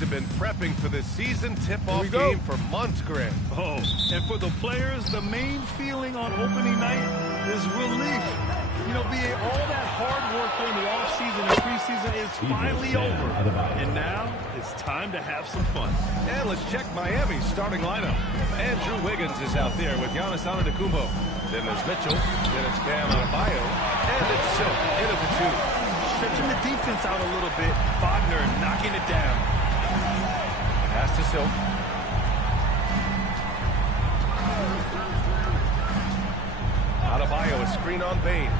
have been prepping for this season tip-off game for months, Grant. Oh, and for the players, the main feeling on opening night is relief. You know, BA, all that hard work during the offseason and preseason is finally over. And now it's time to have some fun. And let's check Miami's starting lineup. Andrew Wiggins is out there with Giannis Antetokounmpo. Then there's Mitchell. Then it's Bam Adebayo. And it's Silk into the two. Stretching the defense out a little bit. Wagner knocking it down. Pass to Silk. Adebayo, a screen on Bane.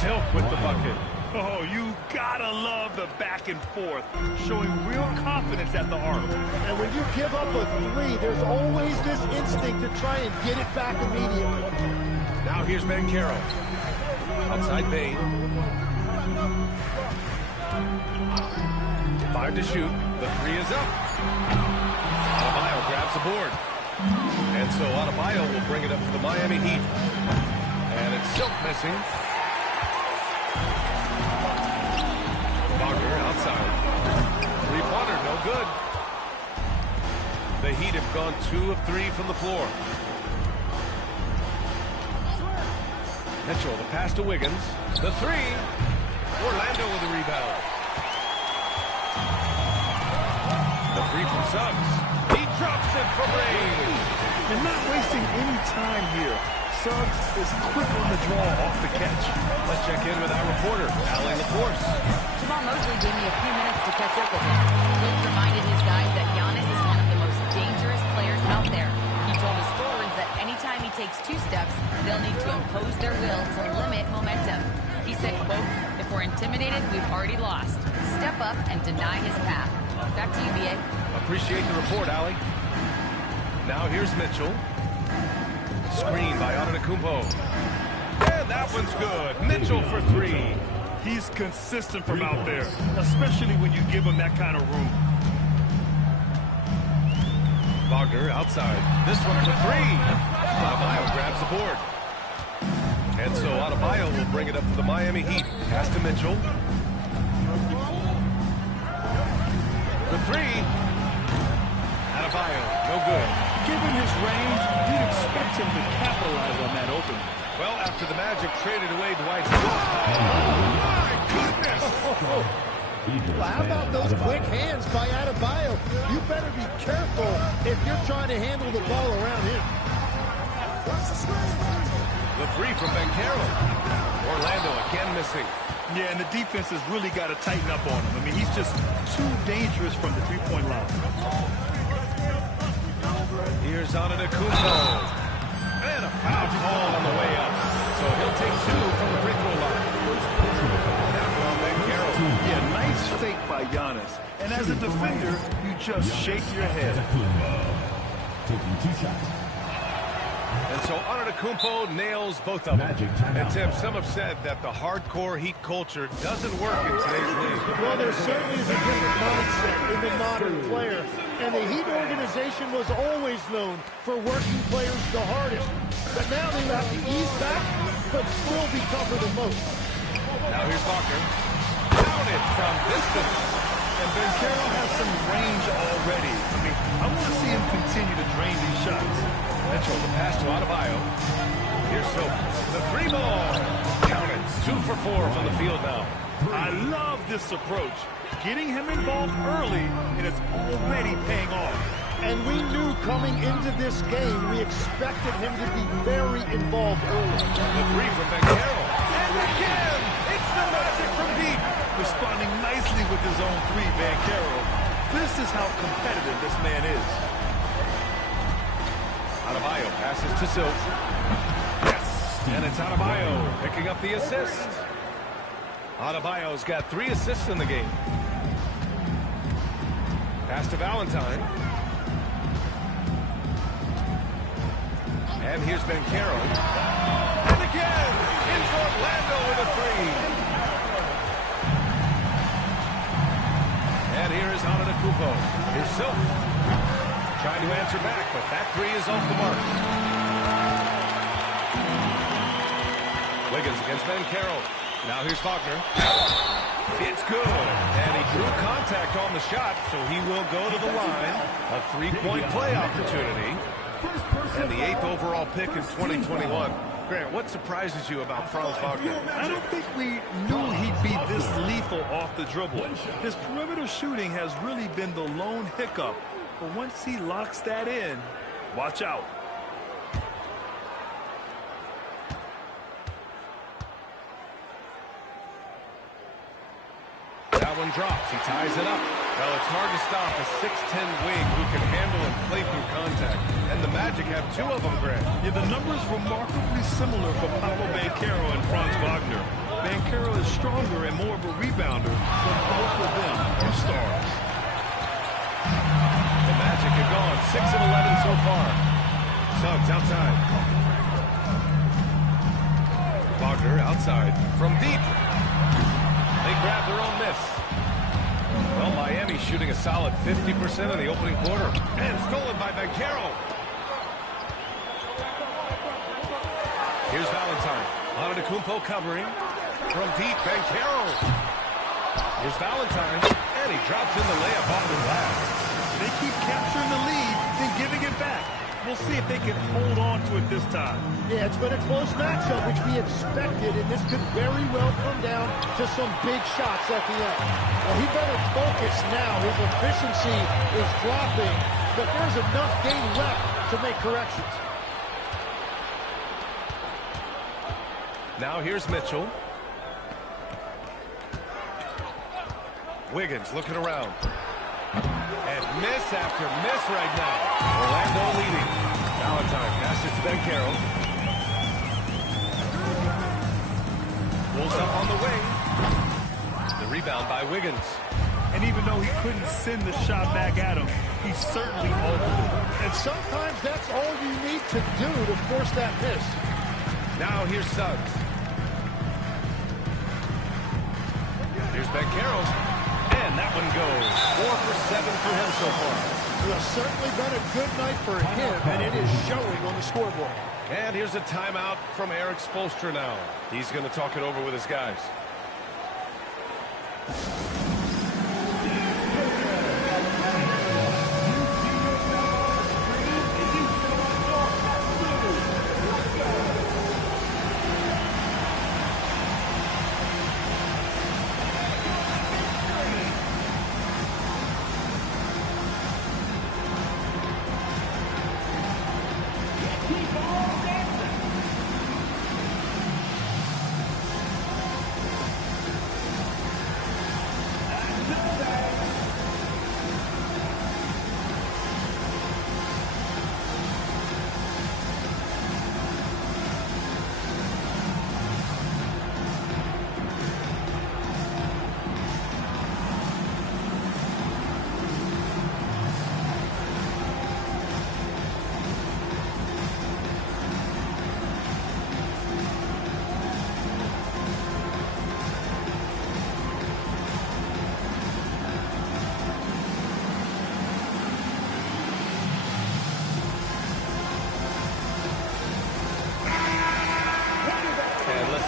Silk with the bucket. Oh, you gotta love the back and forth, showing real confidence at the arc. And when you give up a three, there's always this instinct to try and get it back immediately. Now here's Banchero. Outside Bane. 5 to shoot. The 3 is up. Adebayo grabs the board. And so Adebayo will bring it up for the Miami Heat. And it's Silk missing. Wagner outside. Three-pointer, no good. The Heat have gone 2 of 3 from the floor. Mitchell, the pass to Wiggins. The 3. Orlando with the rebound. The 3 from Suggs. He drops it from range. They're not wasting any time here. Suggs is quick on the draw off the catch. Let's check in with our reporter, Allie LaForce. Jamal Mosley gave me a few minutes to catch up with him. Luke reminded his guys that Giannis is one of the most dangerous players out there. He told his forwards that anytime he takes 2 steps, they'll need to impose their will to limit momentum. He said, quote, "If we're intimidated, we've already lost. Step up and deny his path." Back to you, BA. Appreciate the report, Allie. Now here's Mitchell. Screen by Antetokounmpo. And that one's good. Mitchell for 3. He's consistent from out there, especially when you give him that kind of room. Wagner outside. This one for 3. Adebayo grabs the board. And so Adebayo will bring it up for the Miami Heat. Pass to Mitchell. For 3. Adebayo, no good. Given his range, you'd expect him to capitalize on that opening. Well, after the Magic traded away Dwight Howard. Oh, my goodness! Well, how about those quick hands by Adebayo? You better be careful if you're trying to handle the ball around him. The 3 from Banchero. Orlando again missing. Yeah, and the defense has really got to tighten up on him. I mean, he's just too dangerous from the three-point line. Here's Antetokounmpo. And a foul call on the way up. So he'll take 2 from the free throw line. Now on Banchero. Yeah, nice fake by Giannis. And as a defender, you just shake your head. Taking 2 shots. And so Antetokounmpo nails both of them. And Tim, some have said that the hardcore Heat culture doesn't work in today's league. Well, there certainly is a different mindset in the modern player. And the Heat organization was always known for working players the hardest. But now they have to ease back, but still be tougher than most. Now here's Wagner. Counted from distance. And Banchero has some range already. I mean, I want to see him continue to drain these shots. Mitchell, the pass to Adebayo. Here's Silk. The 3 ball. Counted. 2 for 4 from the field now. I love this approach. Getting him involved early, and it's already paying off. And we knew coming into this game, we expected him to be very involved early. The 3 from Banchero. And again, it's the Magic from deep. Responding nicely with his own 3, Banchero. This is how competitive this man is. Adebayo passes to Silk. Yes! And it's Adebayo picking up the assist. Adebayo's got 3 assists in the game. Pass to Valentine. And here's Banchero. And again, it's Orlando with a 3. And here is Antetokounmpo. Here's Silk. Trying to answer back, but that 3 is off the mark. Wiggins against Banchero. Now here's Wagner. It's good. And he drew contact. contact on the shot, so he will go to the line. A three-point play opportunity. And the 8th overall pick in 2021. Grant, what surprises you about Franz Wagner? I don't think we knew he'd be this lethal off the dribble. His perimeter shooting has really been the lone hiccup. But once he locks that in, watch out. That one drops. He ties it up. Well, it's hard to stop a 6'10 wing who can handle and play through contact. And the Magic have 2 of them, Grant. Yeah, the numbers remarkably similar for Paolo Banchero and Franz Wagner. Banchero is stronger and more of a rebounder, but both of them are stars. The Magic have gone 6 of 11 so far. Suggs outside. Wagner outside from deep. They grab their own miss. Well, Miami shooting a solid 50% in the opening quarter. And stolen by Banchero. Here's Valentine. Antetokounmpo covering. From deep, Banchero. Here's Valentine. And he drops in the layup off the glass. They keep capturing the lead, then giving it back. We'll see if they can hold on to it this time. Yeah, it's been a close matchup, which we expected, and this could very well come down to some big shots at the end. Well, he better focus now. His efficiency is dropping, but there's enough game left to make corrections. Now here's Mitchell. Wiggins looking around. And miss after miss right now. Orlando leading. Valentine passes to Banchero. Pulls up on the wing. The rebound by Wiggins. And even though he couldn't send the shot back at him, he certainly opened it. And sometimes that's all you need to do to force that miss. Now here's Suggs. Here's Banchero. And that one goes. 4 for 7 for him so far. Well, certainly been a good night for him, and it is showing on the scoreboard. And here's a timeout from Eric Spoelstra now. He's going to talk it over with his guys.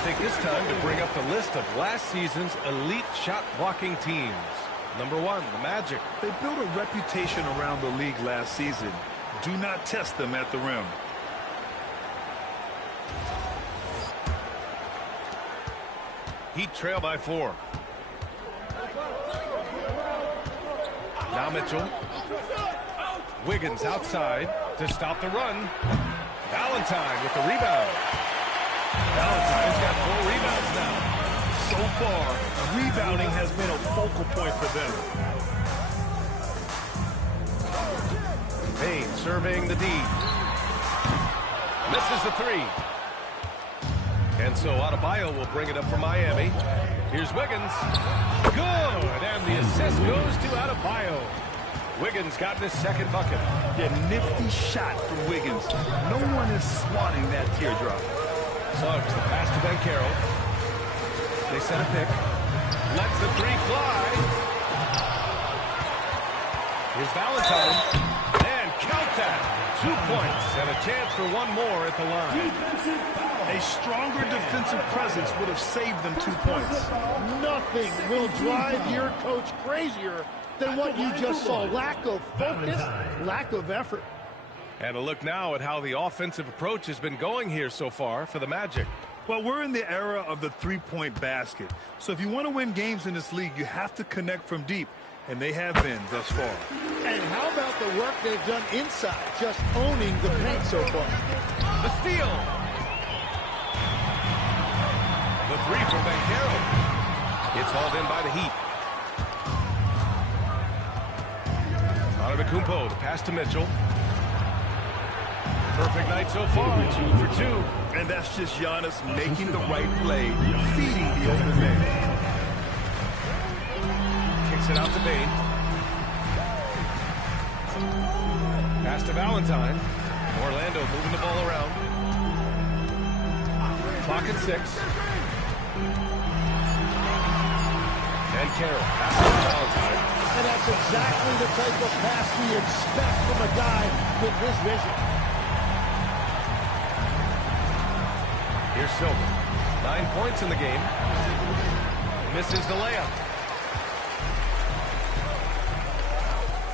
Take this time to bring up the list of last season's elite shot blocking teams. Number 1, the Magic. They built a reputation around the league last season. Do not test them at the rim. Heat trail by 4. Now Mitchell. Wiggins outside to stop the run. Valentine with the rebound. Valentine's got 4 rebounds now. So far, rebounding has been a focal point for them. Payne serving the D. Misses the 3. And so Adebayo will bring it up for Miami. Here's Wiggins. Good! And the assist goes to Adebayo. Wiggins got his second bucket. Yeah, nifty shot from Wiggins. No one is swatting that teardrop. Suggs, the pass to Banchero. They set a pick. Lets the 3 fly. Here's Valentine. And count that. 2 points and a chance for one more at the line. A stronger defensive presence would have saved them 2 points. Nothing will drive your coach crazier than what you just saw. Lack of focus, lack of effort. And a look now at how the offensive approach has been going here so far for the Magic. Well, we're in the era of the three-point basket. So if you want to win games in this league, you have to connect from deep. And they have been thus far. And how about the work they've done inside, just owning the paint so far? The steal. The three from Banchero. It's hauled in by the Heat. Antetokounmpo, the pass to Mitchell. Perfect night so far, 2 for 2. And that's just Giannis making the right play, feeding the open man. Kicks it out to Bane. Pass to Valentine. Orlando moving the ball around. Clock at 6. And Carroll passes to Valentine. And that's exactly the type of pass we expect from a guy with his vision. Here's Silver. 9 points in the game. Misses the layup.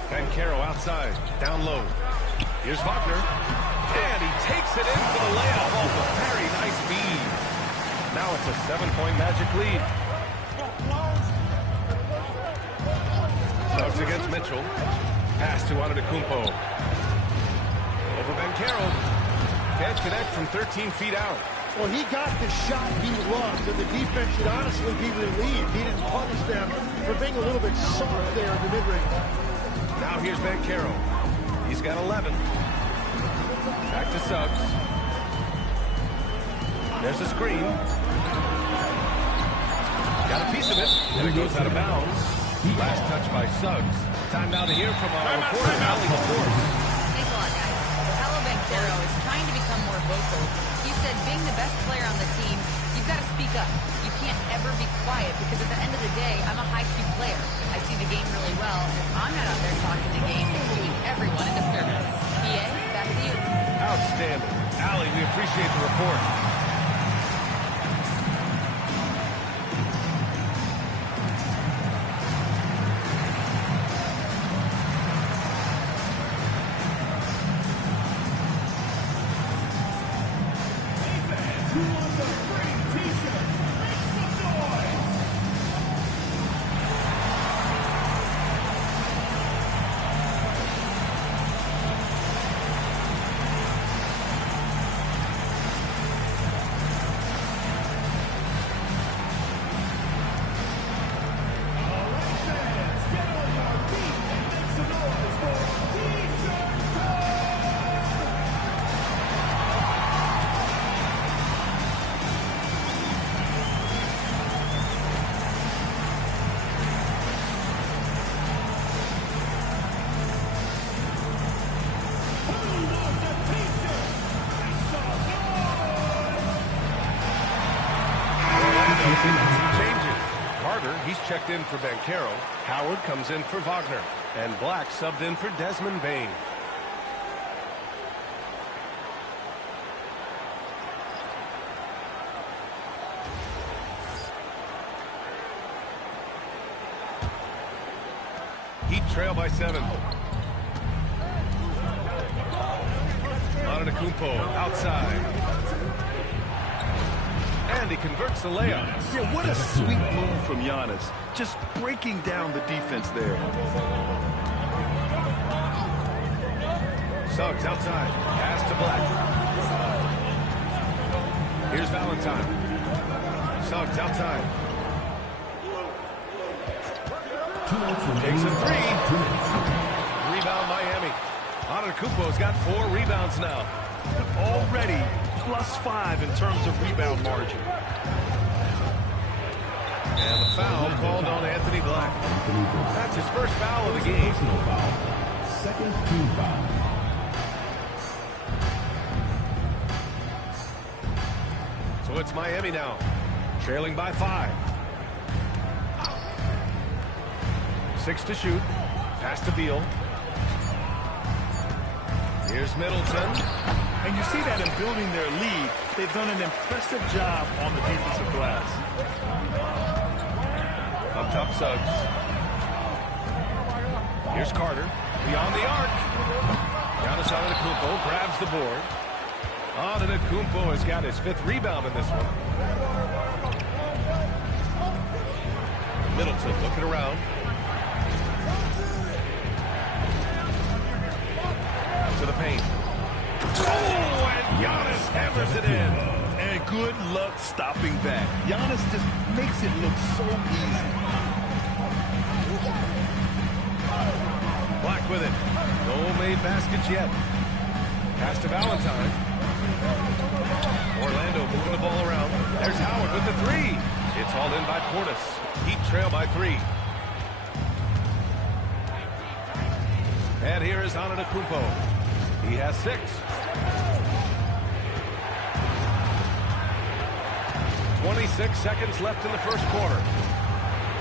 Banchero outside, down low. Here's Wagner. And he takes it in for the layup off a very nice feed. Now it's a 7-point Magic lead. Suggs against Mitchell. Pass to Antetokounmpo. Over Banchero. Can't connect from 13 feet out. Well, he got the shot he loved, and the defense should honestly be relieved. He didn't punish them for being a little bit soft there in the mid-range. Now here's Banchero. He's got 11. Back to Suggs. There's a screen. Got a piece of it, and it goes out of bounds. Last touch by Suggs. Time now to hear from our reporter, Allie LaForce. Thanks a lot, guys. Paolo Banchero is trying to become more vocal. He said being the best player on the team, you've got to speak up. You can't ever be quiet because at the end of the day, I'm a high-Q player. I see the game really well, and if I'm not out there talking the game, it's doing everyone a disservice. PA, back to you. Outstanding. Allie, we appreciate the report. Changes. Carter, he's checked in for Banchero. Howard comes in for Wagner. And Black subbed in for Desmond Bane. Heat trail by 7. Antetokounmpo outside. And he converts the layup. Yeah, what a sweet move from Giannis. Just breaking down the defense there. Suggs outside. Pass to Black. Here's Valentine. Suggs outside. Takes a 3. Rebound Miami. Antetokounmpo's got 4 rebounds now. Already +5 in terms of rebound margin. And the foul called on Anthony Black. That's his first foul of the game. Second team foul. So it's Miami now, trailing by 5. 6 to shoot. Pass to Beal. Here's Middleton. And you see that in building their lead, they've done an impressive job on the defensive glass. Up top, Suggs. Here's Carter. Beyond the arc. Giannis Antetokounmpo grabs the board. Antetokounmpo has got his 5th rebound in this one. Middleton looking around. To the paint. Oh, and Giannis hammers it in. And good luck stopping that. Giannis just makes it look so easy. Black with it. No made baskets yet. Pass to Valentine. Orlando moving the ball around. There's Howard with the 3. It's hauled in by Portis. Heat trail by 3. And here is Antetokounmpo. He has 6. 26 seconds left in the first quarter.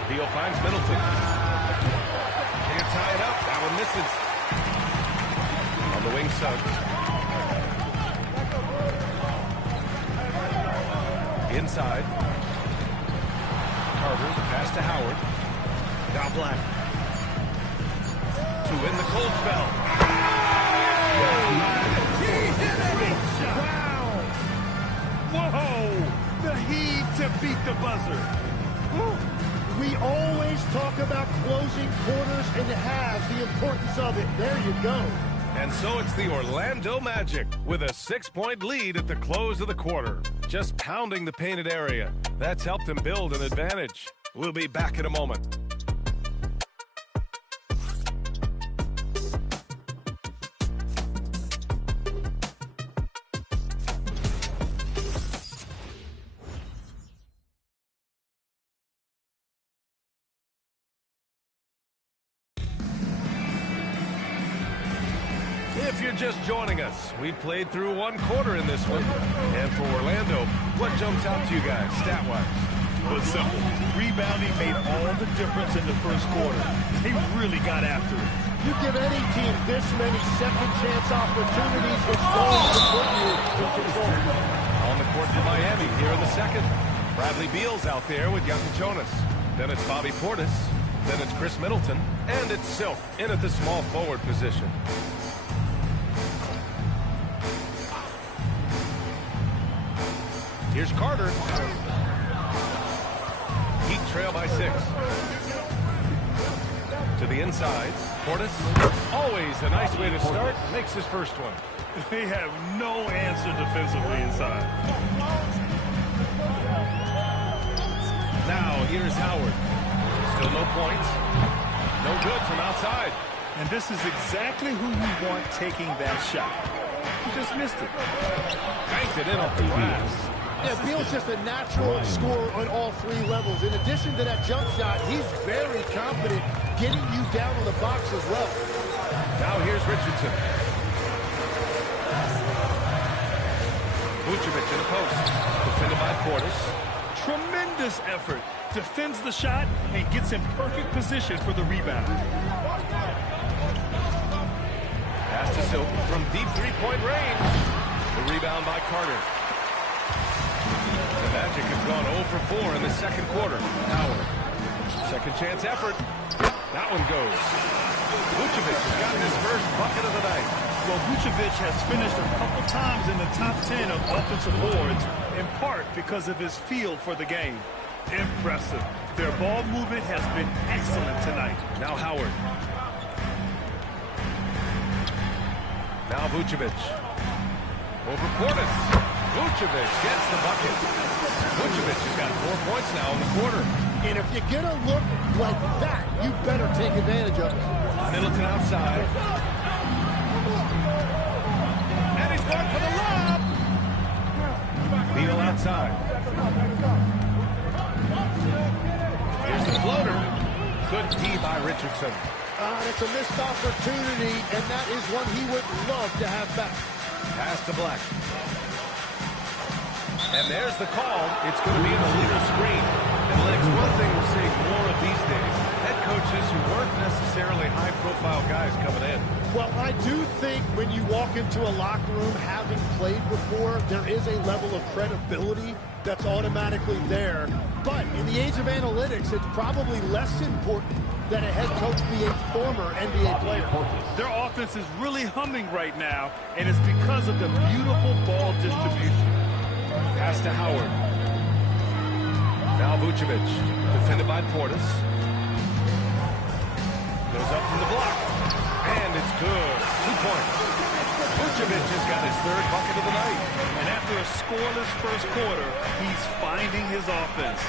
Beal finds Middleton. Can't tie it up. That one misses. On the wing, Suggs. Inside. Carter, pass to Howard. Now Black. To win the cold spell. Wow! Whoa! The heave to beat the buzzer. We always talk about closing quarters and halves, the importance of it. There you go. And so it's the Orlando Magic with a 6-point lead at the close of the quarter. Just pounding the painted area. That's helped them build an advantage. We'll be back in a moment. If you're just joining us, we played through 1 quarter in this one. And for Orlando, what jumps out to you guys, stat-wise? Well, it's simple. Rebounding made all the difference in the first quarter. They really got after it. You give any team this many second-chance opportunities, it's going to put you in control. On the court for Miami here in the second. Bradley Beal's out there with Jonas. Then it's Bobby Portis. Then it's Chris Middleton. And it's Silk in at the small forward position. Here's Carter. Heat trail by 6. To the inside. Portis. Always a nice way to start. Makes his first one. They have no answer defensively inside. Now here's Howard. Still no points. No good from outside. And this is exactly who you want taking that shot. He just missed it. Banked it in off the glass. Yeah, Beal's just a natural scorer on all 3 levels. In addition to that jump shot, he's very confident getting you down on the box as well. Now here's Richardson. Vucevic in the post. Defended by Portis. Tremendous effort. Defends the shot and gets in perfect position for the rebound. Pass to Silk from deep 3-point range. The rebound by Carter. The Magic have gone 0 for 4 in the second quarter. Howard. Second chance effort. That one goes. Vucevic has gotten his first bucket of the night. Well, Vucevic has finished a couple times in the top 10 of offensive boards, in part because of his feel for the game. Impressive. Their ball movement has been excellent tonight. Now Howard. Now Vucevic. Over Portis. Vucevic gets the bucket. Vucevic has got 4 points now in the quarter. And if you get a look like that, you better take advantage of it. Middleton outside. And he's going for the lob. Beal outside. Here's the floater. Good D by Richardson. It's a missed opportunity, and that is one he would love to have back. Pass to Black. And there's the call. It's going to be an illegal screen. And Lex, one thing we're seeing more of these days, head coaches who weren't necessarily fairly high-profile guys coming in. Well, I do think when you walk into a locker room having played before, there is a level of credibility that's automatically there. But in the age of analytics, it's probably less important that a head coach be a former NBA player. Their offense is really humming right now, and it's because of the beautiful ball distribution. Pass to Howard. Now Vucevic, defended by Portis. Goes up from the block, and it's good. 2 points. Vucevic has got his 3rd bucket of the night. And after a scoreless first quarter, he's finding his offense.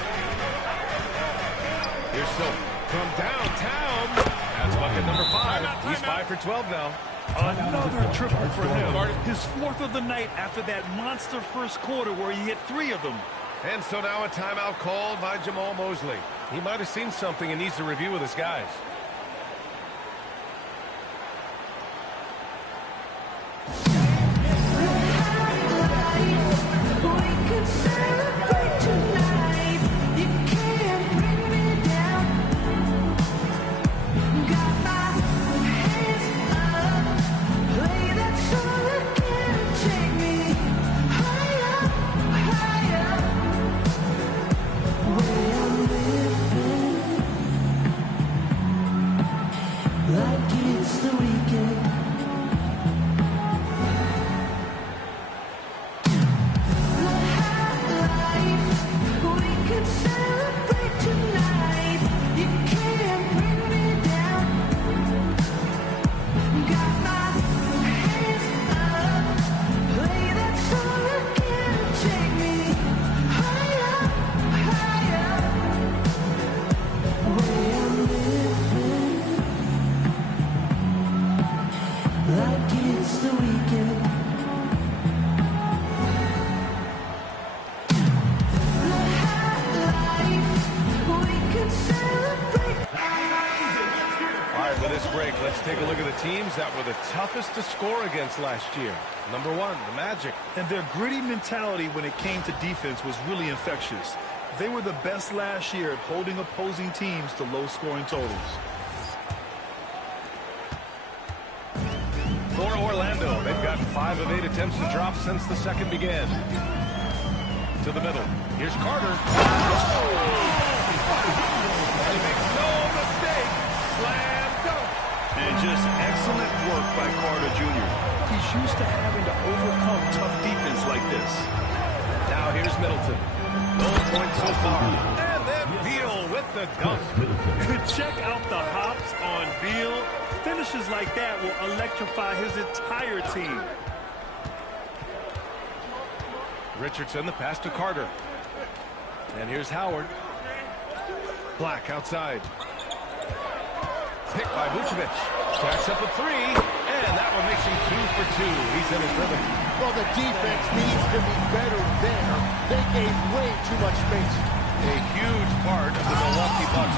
Here's Silk from downtown. That's bucket number 5. He's 5 for 12 now. Another triple for him. His 4th of the night after that monster first quarter where he hit 3 of them. And so now a timeout called by Jamal Mosley. He might have seen something and needs to review with his guys. Let's take a look at the teams that were the toughest to score against last year. Number 1, the Magic. And their gritty mentality when it came to defense was really infectious. They were the best last year at holding opposing teams to low-scoring totals. For Orlando, they've gotten 5 of 8 attempts to drop since the second began. To the middle. Here's Carter. And he makes no mistake. Slam dunk. And just excellent work by Carter Jr. He's used to having to overcome tough defense like this. Now here's Middleton. No points so far. And then Beal with the dunk. Check out the hops on Beal. Finishes like that will electrify his entire team. Richardson, the pass to Carter. And here's Howard. Black outside. Picked by Vucevic. Stacks up a 3, and that one makes him 2 for 2. He's in his rhythm. Well, the defense needs to be better there. They gave way too much space. A huge part of the Milwaukee Bucks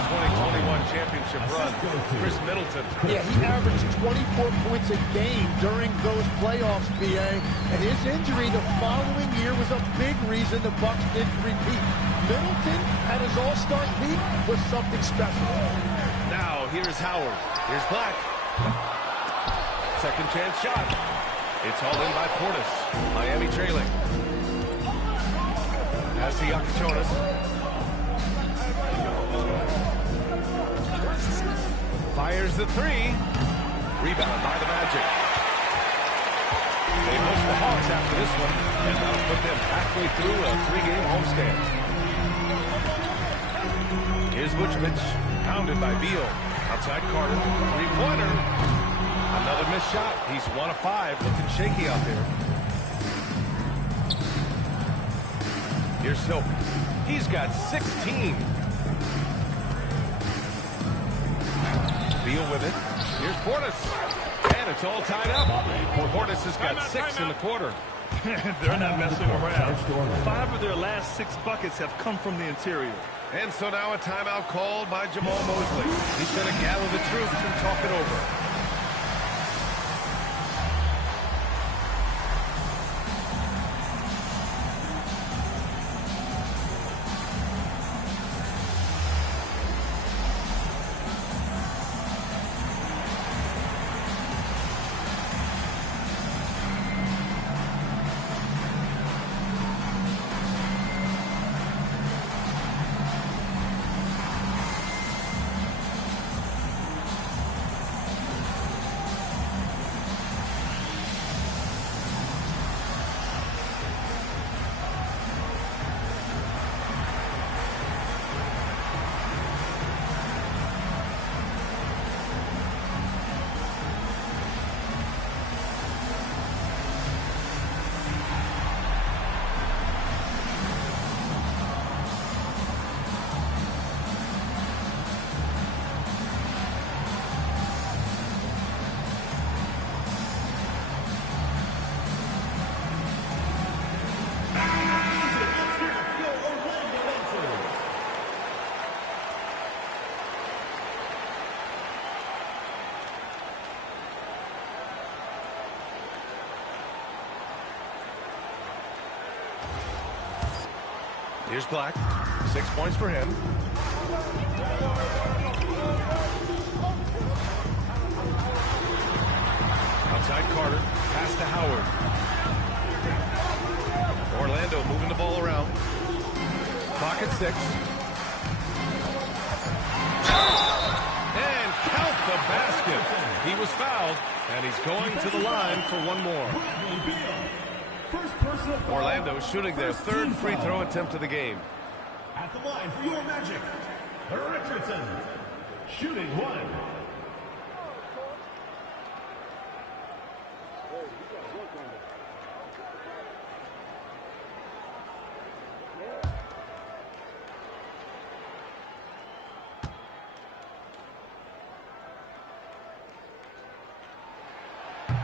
2021 championship run. Chris Middleton. Yeah, he averaged 24 points a game during those playoffs, B.A. And his injury the following year was a big reason the Bucks didn't repeat. Middleton, at his all-star peak, was something special. Now, here's Howard. Here's Black. Second chance shot. It's hauled in by Portis. Miami trailing. Pass to Iaquintas. Fires the 3. Rebound by the Magic. They host the Hawks after this one, and that'll put them halfway through a 3-game homestand. Here's Vucevic, pounded by Beal. Outside Carter, 3-pointer. Another missed shot. He's 1 of 5, looking shaky out there. Here's Silk. He's got 16. Beal with it. Here's Portis. And it's all tied up. Portis has got 6 in the quarter. They're not messing around. 5 of their last 6 buckets have come from the interior. And so now a timeout called by Jamal Mosley. He's going to gather the troops and talk it over. Here's Black. 6 points for him. Outside Carter. Pass to Howard. Orlando moving the ball around. Clock at 6. And count the basket. He was fouled, and he's going to the line for one more. Orlando shooting their third free throw attempt of the game. At the line for your Magic, Richardson, shooting 1.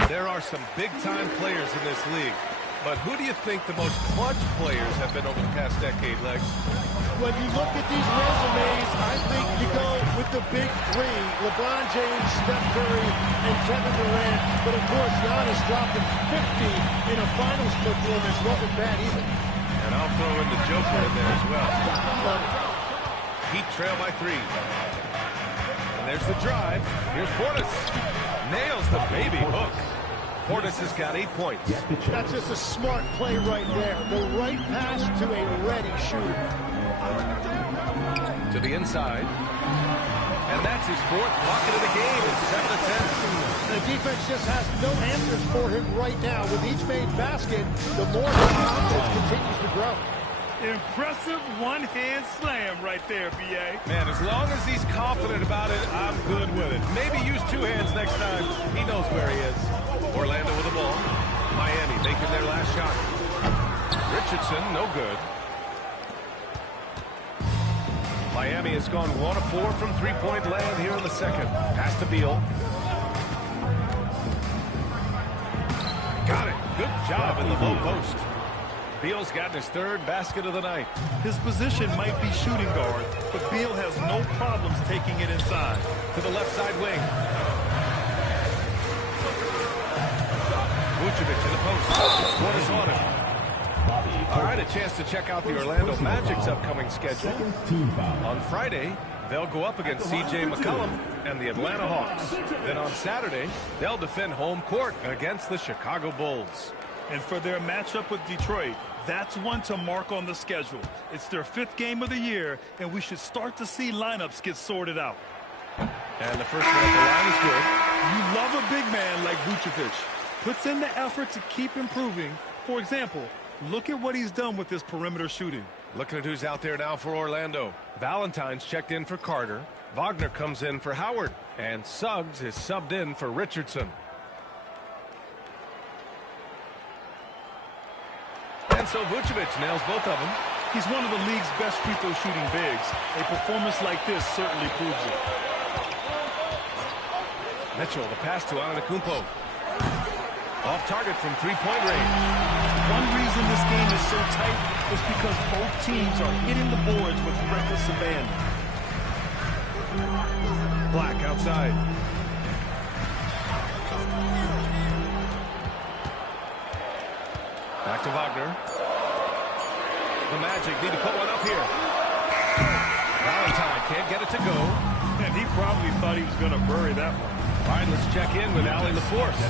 There are some big-time players in this league, but who do you think the most clutch players have been over the past decade, Legs? When you look at these resumes, I think you go with the big three, LeBron James, Steph Curry, and Kevin Durant. But, of course, Giannis dropping 50 in a finals performance wasn't bad either. And I'll throw in the Joker in there as well. Heat trail by 3. And there's the drive. Here's Portis. Nails the baby hook. Portis has got 8 points. That's just a smart play right there. The right pass to a ready shooter. To the inside. And that's his 4th bucket of the game in 7 attempts. The defense just has no answers for him right now. With each made basket, the more his confidence continues to grow. Impressive one-hand slam right there, B.A. Man, as long as he's confident about it, I'm good with it. Maybe use 2 hands next time. He knows where he is. Orlando with the ball. Miami making their last shot. Richardson, no good. Miami has gone 1 of 4 from three-point land here in the second. Pass to Beal. Got it. Good job in the low post. Beal's gotten his 3rd basket of the night. His position might be shooting guard, but Beal has no problems taking it inside. To the left side wing. Vucevic in the post. What is on him? All right, a chance to check out the Orlando Magic's upcoming schedule. On Friday, they'll go up against C.J. McCollum and the Atlanta Hawks. Then on Saturday, they'll defend home court against the Chicago Bulls. And for their matchup with Detroit, that's one to mark on the schedule. It's their 5th game of the year, and we should start to see lineups get sorted out. And the first one at the line is good. You love a big man like Vucevic. Puts in the effort to keep improving. For example, look at what he's done with this perimeter shooting. Looking at who's out there now for Orlando. Valentine's checked in for Carter. Wagner comes in for Howard. And Suggs is subbed in for Richardson. And so Vucevic nails both of them. He's one of the league's best free throw shooting bigs. A performance like this certainly proves it. Mitchell, the pass to Antetokounmpo. Off target from three-point range. One reason this game is so tight is because both teams are hitting the boards with reckless abandon. Black outside. Back to Wagner. The Magic need to put one up here. Valentine can't get it to go. And he probably thought he was going to bury that one. All right, let's check in with Allie LaForce.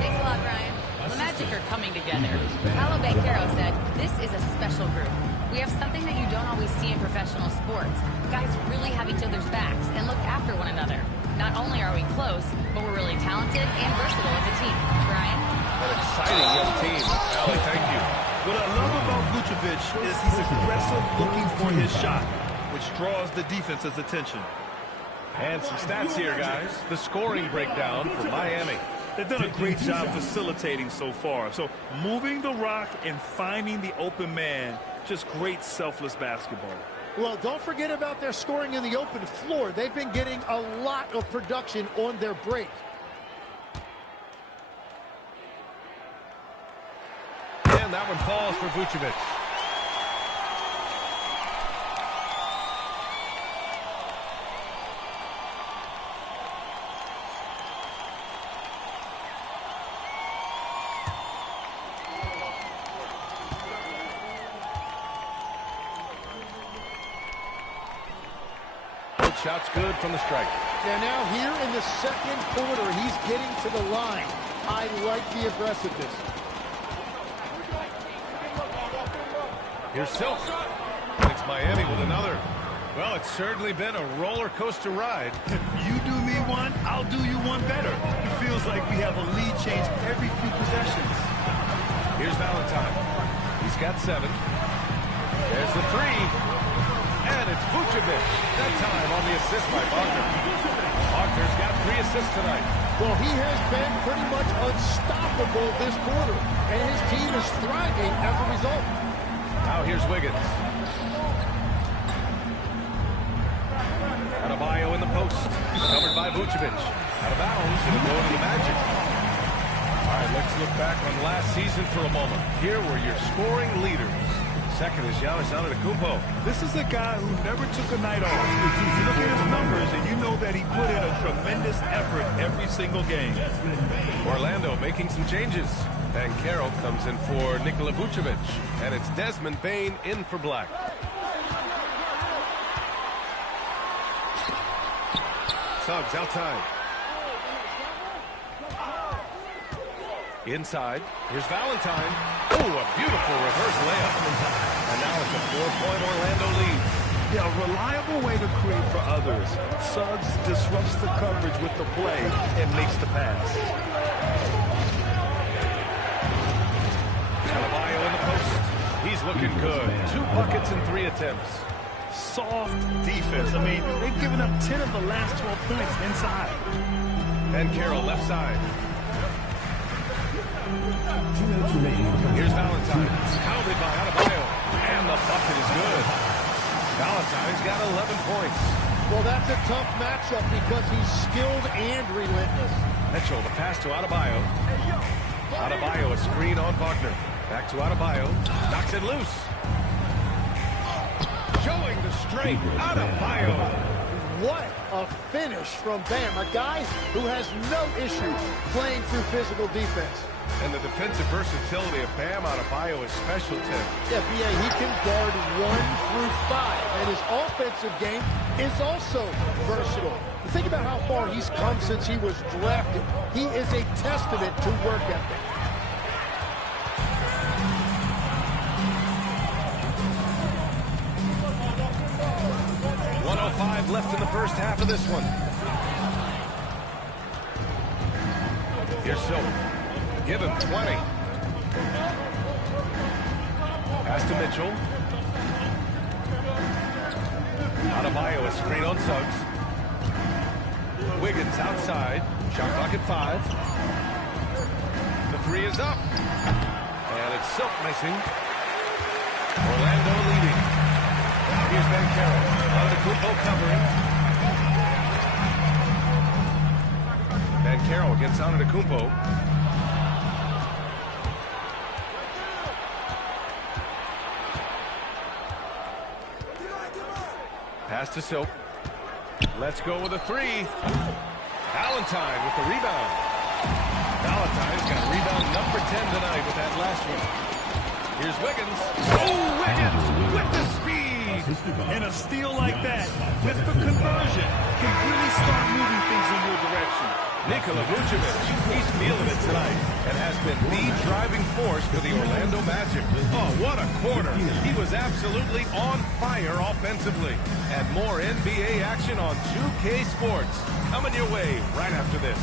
Thanks a lot, Brian. The Magic are coming together. Paolo Banchero said, "This is a special group. We have something that you don't always see in professional sports. Guys really have each other's backs and look after one another. Not only are we close, but we're really talented and versatile as a team." Brian? An exciting young team. Allie, thank you. What I love about Vucevic is he's aggressive looking for his shot, which draws the defense's attention. And some stats here, guys. The scoring breakdown for Miami. They've done a great job facilitating so far. So moving the rock and finding the open man, just great selfless basketball. Well, don't forget about their scoring in the open floor. They've been getting a lot of production on their break. And that one falls for Vucevic. shot's good from the stripe. And now here in the second quarter, he's getting to the line. I like the aggressiveness. Here's Silk. It's Miami with another. Well, it's certainly been a roller coaster ride. You do me one, I'll do you one better. It feels like we have a lead change every few possessions. Here's Valentine. He's got 7. There's the 3. And it's Vucevic. That time on the assist by Wagner. Wagner's got 3 assists tonight. Well, he has been pretty much unstoppable this quarter, and his team is thriving as a result. Now here's Wiggins. Adebayo in the post. Covered by Vucevic. Out of bounds. It'll go to the Magic. All right, let's look back on last season for a moment. Here were your scoring leaders. Second is Giannis Antetokounmpo. This is a guy who never took a night off. You look at his numbers and you know that he put in a tremendous effort every single game. Orlando making some changes. Banchero comes in for Nikola Vucevic. And it's Desmond Bane in for Black. Suggs outside. Inside. Here's Valentine. Oh, a beautiful reverse layup. And now it's a 4-point Orlando lead. Yeah, a reliable way to create for others. Suggs disrupts the coverage with the play and makes the pass. Adebayo in the post. He's looking good. 2 buckets and 3 attempts. Soft defense. I mean, they've given up 10 of the last 12 points inside. And Carroll left side. Here's Valentine. Pounded by Adebayo. And the bucket is good. Valentine's got 11 points. Well, that's a tough matchup because he's skilled and relentless. Mitchell, the pass to Adebayo. Adebayo, a screen on Wagner. Back to Adebayo. Knocks it loose. Showing the strength. Adebayo. What a finish from Bam, a guy who has no issue playing through physical defense. And the defensive versatility of Bam Adebayo is special, Tim. Yeah, B.A., he can guard 1 through 5, and his offensive game is also versatile. Think about how far he's come since he was drafted. He is a testament to work ethic. .105 left in the first half of this one. Here's Silk. Give him 20. Pass to Mitchell. Adebayo, a screen on Suggs. Wiggins outside. Shot clock at 5. The 3 is up. And it's Silk missing. Orlando leading. Now here's Banchero. Antetokounmpo covering. Banchero against Antetokounmpo. Pass to Silk. Let's go with a 3. Valentine with the rebound. Valentine's got rebound number 10 tonight with that last one. Here's Wiggins. Oh, Wiggins with the speed. And a steal like that, with the conversion, can really start moving things in your direction. Nikola Vucevic, he's feeling it tonight and has been the driving force for the Orlando Magic. Oh, what a quarter. He was absolutely on fire offensively. And more NBA action on 2K Sports. Coming your way right after this.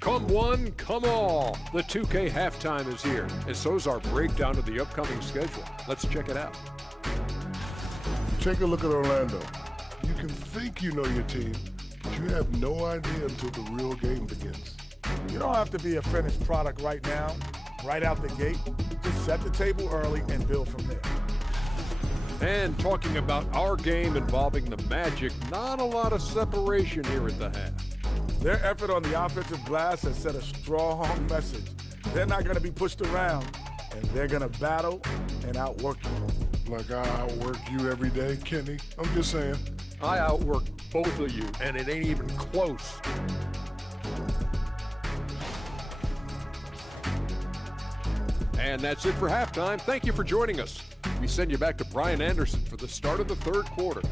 Come one, come all. The 2K halftime is here, and so's our breakdown of the upcoming schedule. Let's check it out. Take a look at Orlando. You can think you know your team, but you have no idea until the real game begins. You don't have to be a finished product right now, right out the gate. Just set the table early and build from there. And talking about our game involving the Magic, not a lot of separation here at the half. Their effort on the offensive glass has set a strong message. They're not going to be pushed around, and they're going to battle and outwork you. Like I outwork you every day, Kenny. I'm just saying. I outwork both of you, and it ain't even close. And that's it for halftime. Thank you for joining us. We send you back to Brian Anderson for the start of the third quarter.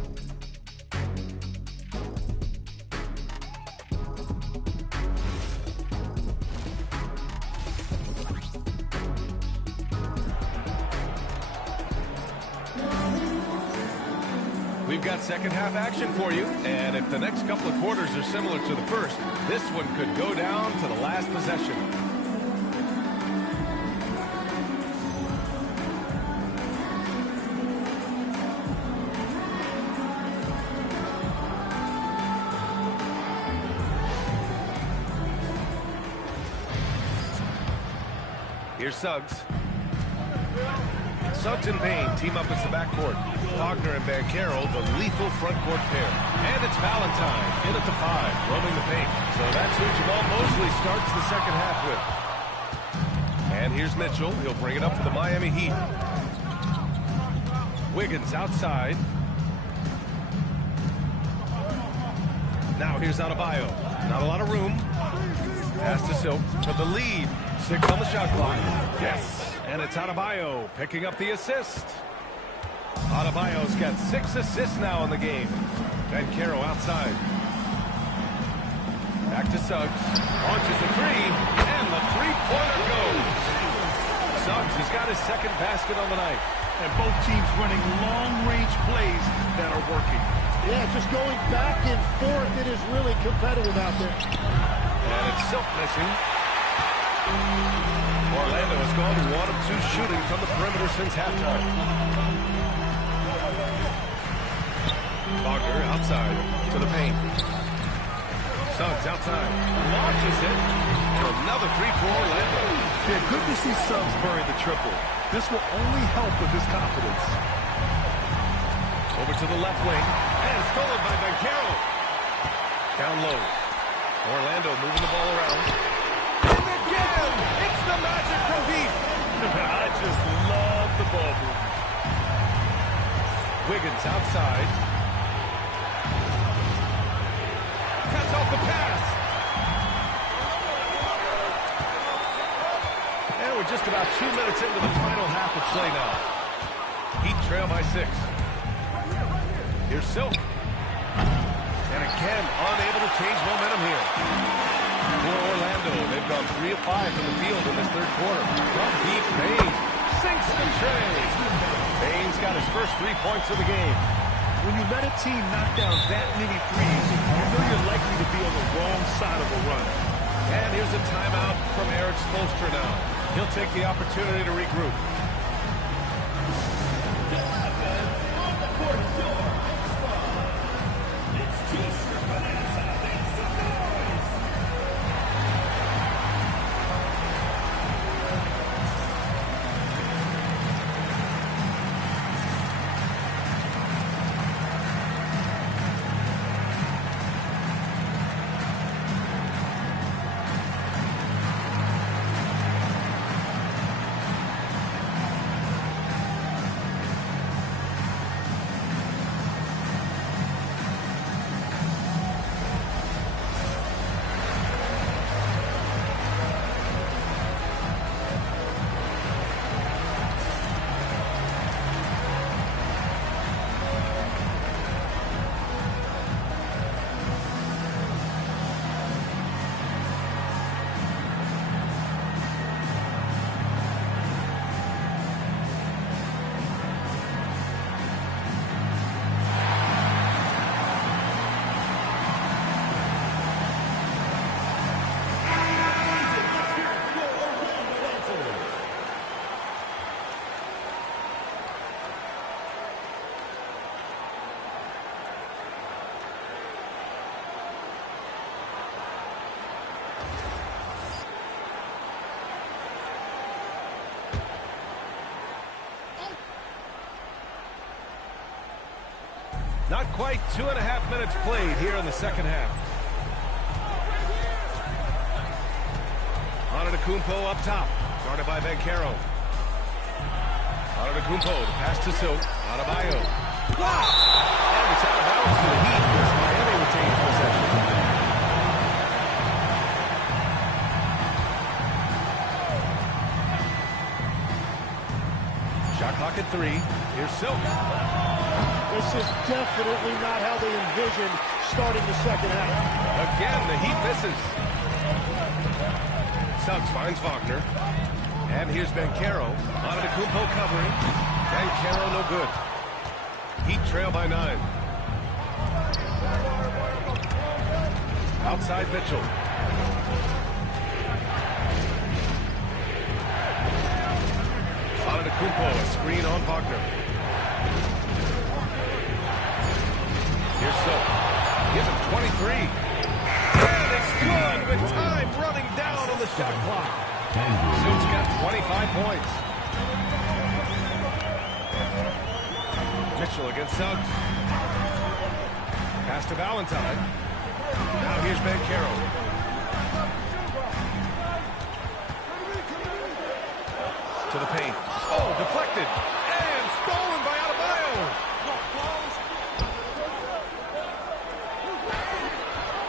We've got second half action for you, and if the next couple of quarters are similar to the first, this one could go down to the last possession. Here's Suggs. Suggs and Payne team up as the backcourt. Wagner and Banchero, the lethal front court pair. And it's Valentine in at the 5, roaming the paint. So that's who Jamal Mosley starts the second half with. And here's Mitchell. He'll bring it up for the Miami Heat. Wiggins outside. Now here's Adebayo. Not a lot of room. Pass to Silk for the lead. 6 on the shot clock. Yes. And it's Adebayo picking up the assist. Adebayo's got 6 assists now in the game. Banchero outside. Back to Suggs. Launches a 3, and the three-pointer goes. Suggs has got his second basket on the night. And both teams running long-range plays that are working. Yeah, just going back and forth. It is really competitive out there. And it's Silk missing. Orlando has gone to 1 of 2 shooting from the perimeter since halftime. Wagner outside to the paint. Suggs outside. Launches it. And another 3 for Orlando. Yeah, good to see Suggs bury the triple. This will only help with his confidence. Over to the left wing. And stolen by Banchero. Down low. Orlando moving the ball around. And again, it's the Magic from deep. I just love the ball movement. Wiggins outside. Cuts off the pass. And we're just about 2 minutes into the final half of play now. Heat trail by 6. Here's Silk. And again, unable to change momentum here. For Orlando, they've gone 3 of 5 from the field in this third quarter. From deep, Payne sinks the tray. Payne's got his first 3 points of the game. When you let a team knock down that many threes, you know you're likely to be on the wrong side of a run. And here's a timeout from Eric Spoelstra now. He'll take the opportunity to regroup. Not quite 2.5 minutes played here in the second half. Antetokounmpo up top. Guarded by Banchero. Antetokounmpo, the pass to Silk. Adebayo. Blocked! And it's out of bounds to the Heat as Miami retains possession. Shot clock at 3. Here's Silk. This is definitely not how they envisioned starting the second half. Again, the Heat misses. Suggs finds Wagner. And here's Banchero. Antetokounmpo covering. Banchero no good. Heat trail by 9. Outside Mitchell. Antetokounmpo, a screen on Wagner. Here's Silk. Give him 23. And it's good with time running down on the shot clock. Silk's got 25 points. Mitchell against Suggs. Pass to Valentine. Now here's Banchero. To the paint. Oh, deflected. And stolen by Adebayo.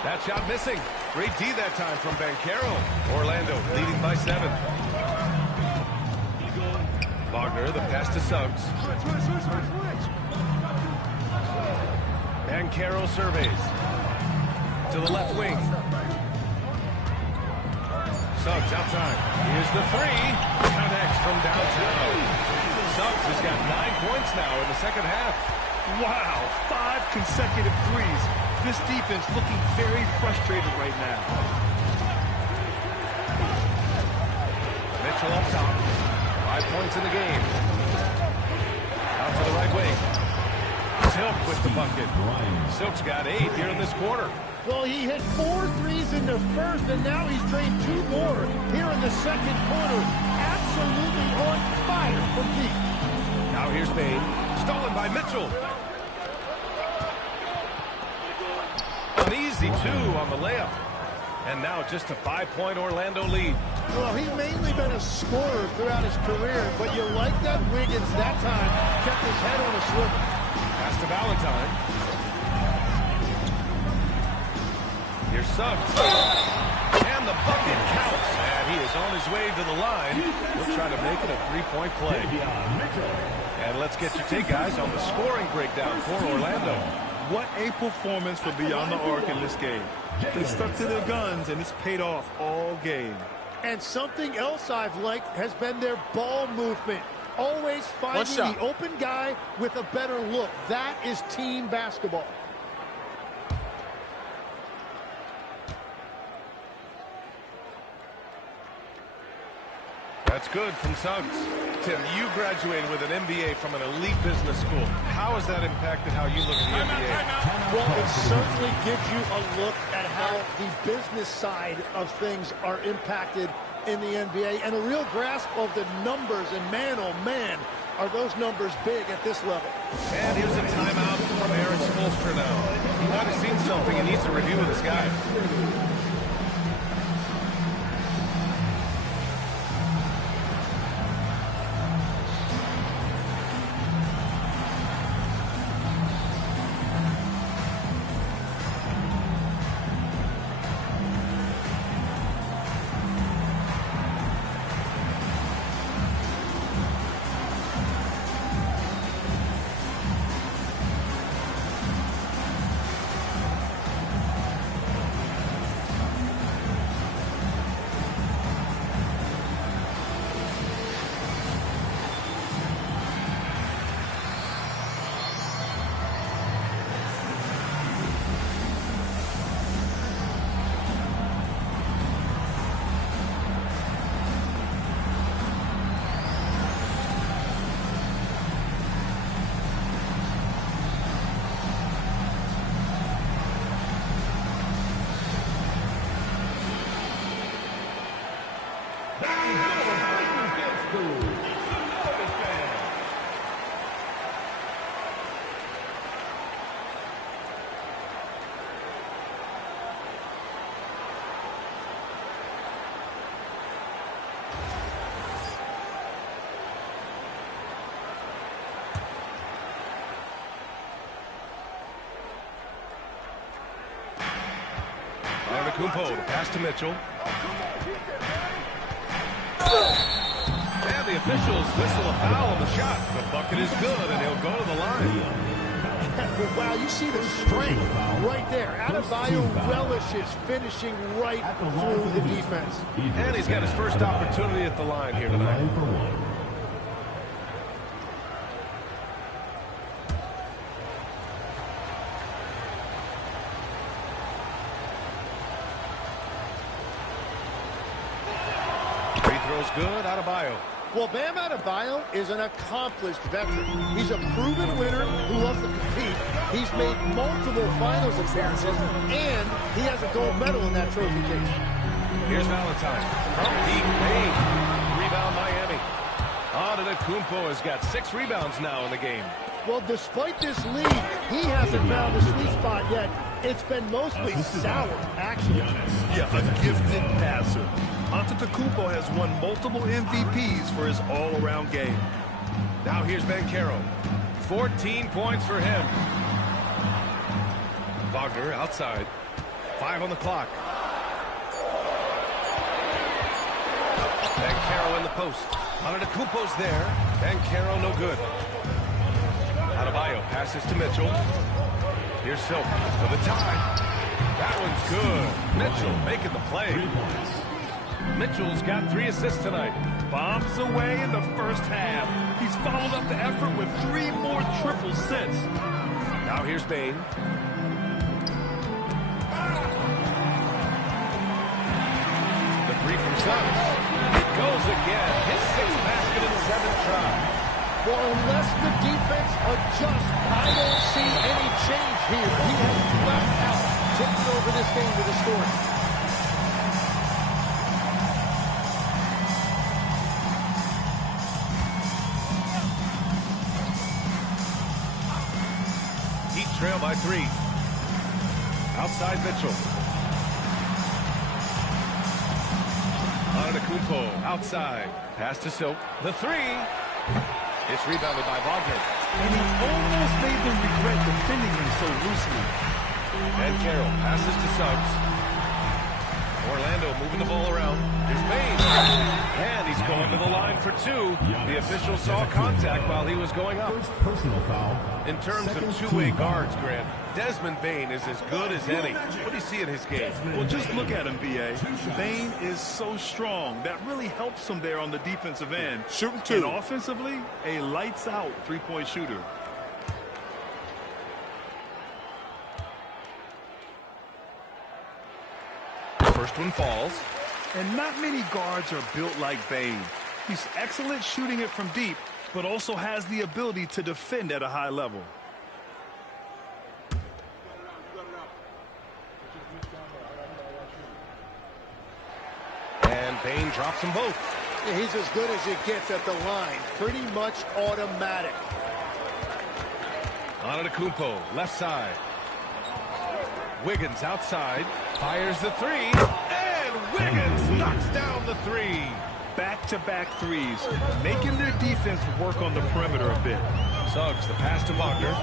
That shot missing. Great D that time from Banchero. Orlando leading by 7. Wagner, the pass to Suggs. Banchero surveys. To the left wing. Suggs outside. Here's the 3. Connects from downtown. Suggs has got 9 points now in the second half. Wow, 5 consecutive threes. This defense looking very frustrated right now. Mitchell up top. 5 points in the game. Out to the right wing. Silk with the bucket. Silk's got 8 here in this quarter. Well, he hit 4 threes in the first, and now he's drained 2 more here in the second quarter. Absolutely on fire from deep. Now here's Payne. Stolen by Mitchell. An easy 2 on the layup. And now just a 5-point Orlando lead. Well, he's mainly been a scorer throughout his career, but you like that Wiggins that time kept his head on a swivel. Pass to Valentine. Here's Suggs. And the bucket counts. And he is on his way to the line. He'll try to make it a 3-point play. And let's get your take, guys, on the scoring breakdown for Orlando. What a performance for Beyond the Arc in this game. They stuck to their guns, and it's paid off all game. And something else I've liked has been their ball movement. Always finding the open guy with a better look. That is team basketball. That's good from Suggs. Tim, you graduated with an MBA from an elite business school. How has that impacted how you look at the NBA? Well, it certainly gives you a look at how the business side of things are impacted in the NBA and a real grasp of the numbers. And man, oh man, are those numbers big at this level. And here's a timeout from Aaron Spoelstra now. He might have seen something he needs to review with his guys. Antetokounmpo, the pass to Mitchell. And the officials whistle a foul on the shot. The bucket is good, and he'll go to the line. Wow, you see the strength right there. Adebayo relishes finishing right through the defense. And he's got his first opportunity at the line here tonight. Free throw's good, Adebayo. Well, Bam Adebayo is an accomplished veteran. He's a proven winner who loves to compete. He's made multiple finals appearances, and he has a gold medal in that trophy case. Here's Valentine. From deep, Bane. Rebound, Miami. Antetokounmpo has got 6 rebounds now in the game. Well, despite this lead, he hasn't found the sweet spot yet. It's been mostly sour, actually. Yeah, a gifted passer. Antetokounmpo has won multiple MVPs for his all-around game. Now here's Banchero. 14 points for him. Wagner outside. 5 on the clock. Banchero in the post. Antetokounmpo's there. Banchero no good. Adebayo passes to Mitchell. Here's Silk for the tie. That one's good. Mitchell making the play. Mitchell's got 3 assists tonight. Bombs away in the first half. He's followed up the effort with 3 more triples since. Now here's Bane. The 3 from Suggs. It goes again. His 6th basket in the 7th try. Well, unless the defense adjusts, I don't see any change here. He has flat out taken over this game with the scoring. Trail by 3. Outside Mitchell. Antetokounmpo outside. Pass to Silk. The 3. It's rebounded by Wagner. And he almost made them regret defending him so loosely. And Carroll passes to Suggs. Orlando moving the ball around. Here's Bane. And he's going to the line for 2. The official saw contact while he was going up. Personal foul. In terms of two-way guards, Grant, Desmond Bane is as good as any. What do you see in his game? Well, just look at him, B.A. Bane is so strong. That really helps him there on the defensive end. Shooting 2. And offensively, a lights-out three-point shooter. First one falls. And not many guards are built like Bane. He's excellent shooting it from deep, but also has the ability to defend at a high level. And Bane drops them both. Yeah, he's as good as it gets at the line. Pretty much automatic. Antetokounmpo, left side. Wiggins outside. Fires the 3. And Wiggins knocks down the 3. Back-to-back threes, making their defense work on the perimeter a bit. Suggs, the pass to Wagner.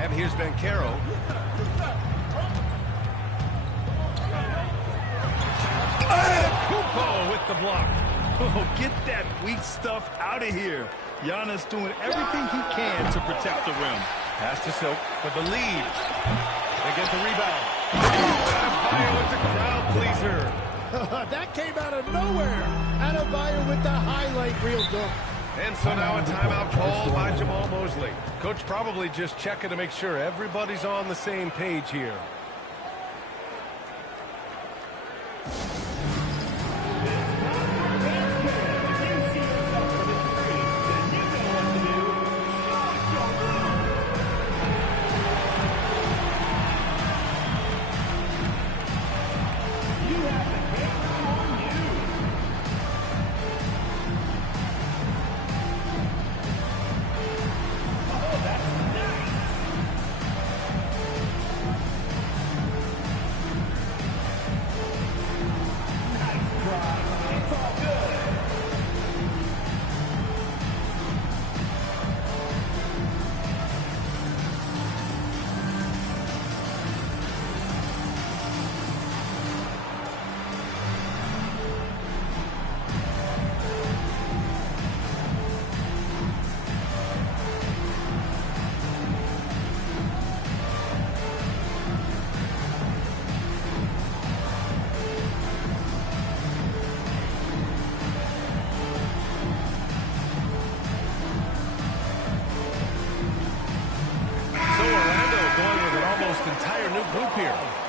And here's Banchero. Antetokounmpo with the block. Oh, get that weak stuff out of here. Giannis doing everything he can to protect the rim. Pass to Silk for the lead. They get the rebound. Adebayo with the crowd pleaser. That came out of nowhere. Adebayo with the highlight reel dunk. And so now a timeout called by Jamal Mosley. Coach probably just checking to make sure everybody's on the same page here.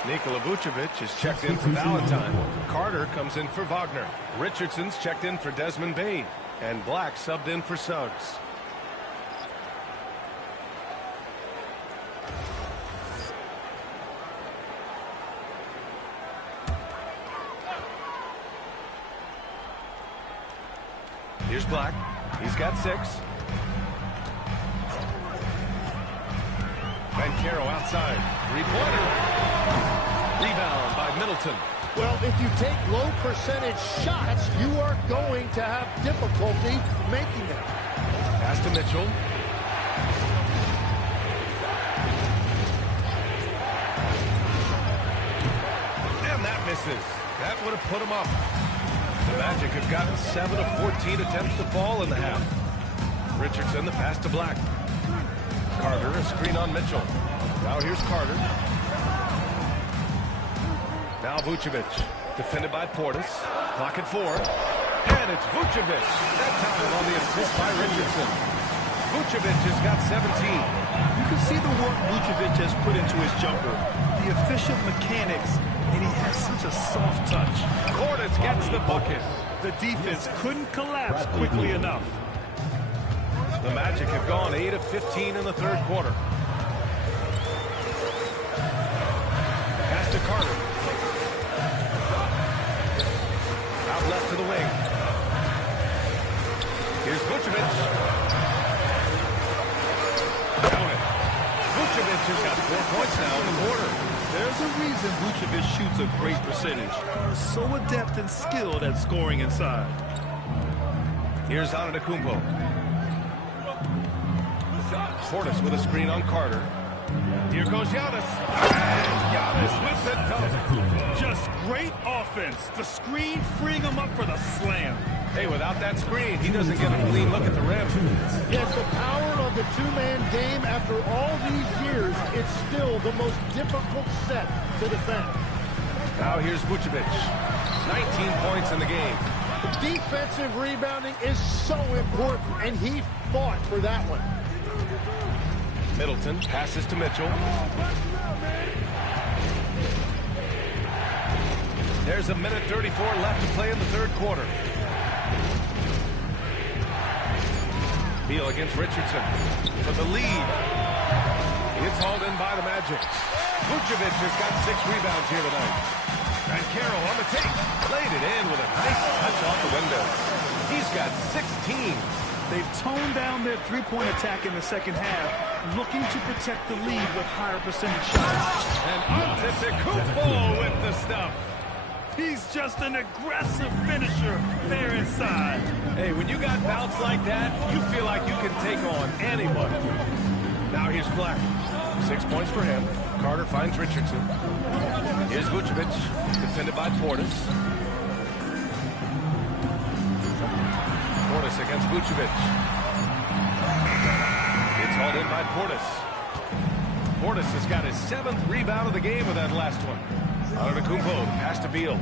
Nikola Vucevic is checked in for Valentine. Carter comes in for Wagner. Richardson's checked in for Desmond Bane. And Black subbed in for Suggs. Here's Black. He's got 6. Banchero outside. 3-pointer. Rebound by Middleton. Well, if you take low percentage shots, you are going to have difficulty making them. Pass to Mitchell. And that misses. That would have put him up. The Magic have gotten 7 of 14 attempts to fall in the half. Richardson, the pass to Black. Carter, a screen on Mitchell. Now here's Carter. Now Vucevic, defended by Portis. Clock at 4. And it's Vucevic. That time on the assist by Richardson. Vucevic has got 17. You can see the work Vucevic has put into his jumper. The efficient mechanics, and he has such a soft touch. Portis gets the bucket. The defense couldn't collapse quickly enough. The Magic have gone 8 of 15 in the third quarter. Pass to Carter. Out left to the wing. Here's Vucevic. Count it. Vucevic has got 4 points now in the quarter. There's a reason Vucevic shoots a great percentage. So adept and skilled at scoring inside. Here's Antetokounmpo. Portis with a screen on Carter. Here goes Giannis. And Giannis with the dunk. Just great offense. The screen freeing him up for the slam. Hey, without that screen, he doesn't get a clean look at the rim. Yes, the power of the two-man game after all these years, it's still the most difficult set to defend. Now here's Vucevic. 19 points in the game. Defensive rebounding is so important, and he fought for that one. Middleton passes to Mitchell. There's a minute 34 left to play in the third quarter. Beal against Richardson for the lead. It's hauled in by the Magic. Vucevic has got 6 rebounds here tonight. And Carroll on the take. Laid it in with a nice touch off the window. He's got 16. They've toned down their three-point attack in the second half, looking to protect the lead with higher percentage shots. And Antetokounmpo with the stuff. He's just an aggressive finisher there inside. Hey, when you got bounce like that, you feel like you can take on anybody. Now here's Black. 6 points for him. Carter finds Richardson. Here's Vucevic, defended by Portis. Portis against Vucevic. It's hauled in by Portis. Portis has got his 7th rebound of the game with that last one. Antetokounmpo, pass to Beal.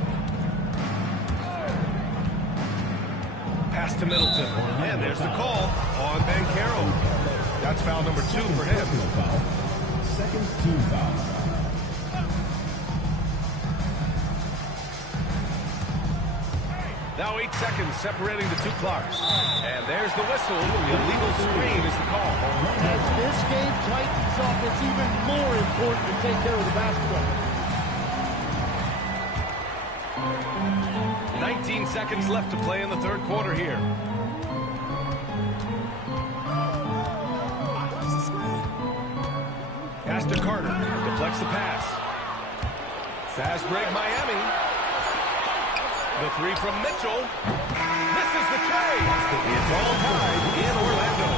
Pass to Middleton. And there's the call on Banchero. That's foul number 2 for him. Second team foul. Now 8 seconds separating the 2 clocks. And there's the whistle. The illegal screen is the call. As this game tightens up, it's even more important to take care of the basketball. 19 seconds left to play in the third quarter here. Pass to Carter. Deflects the pass. Fast break Miami. The 3 from Mitchell. Misses the trade. It's all tied in Orlando.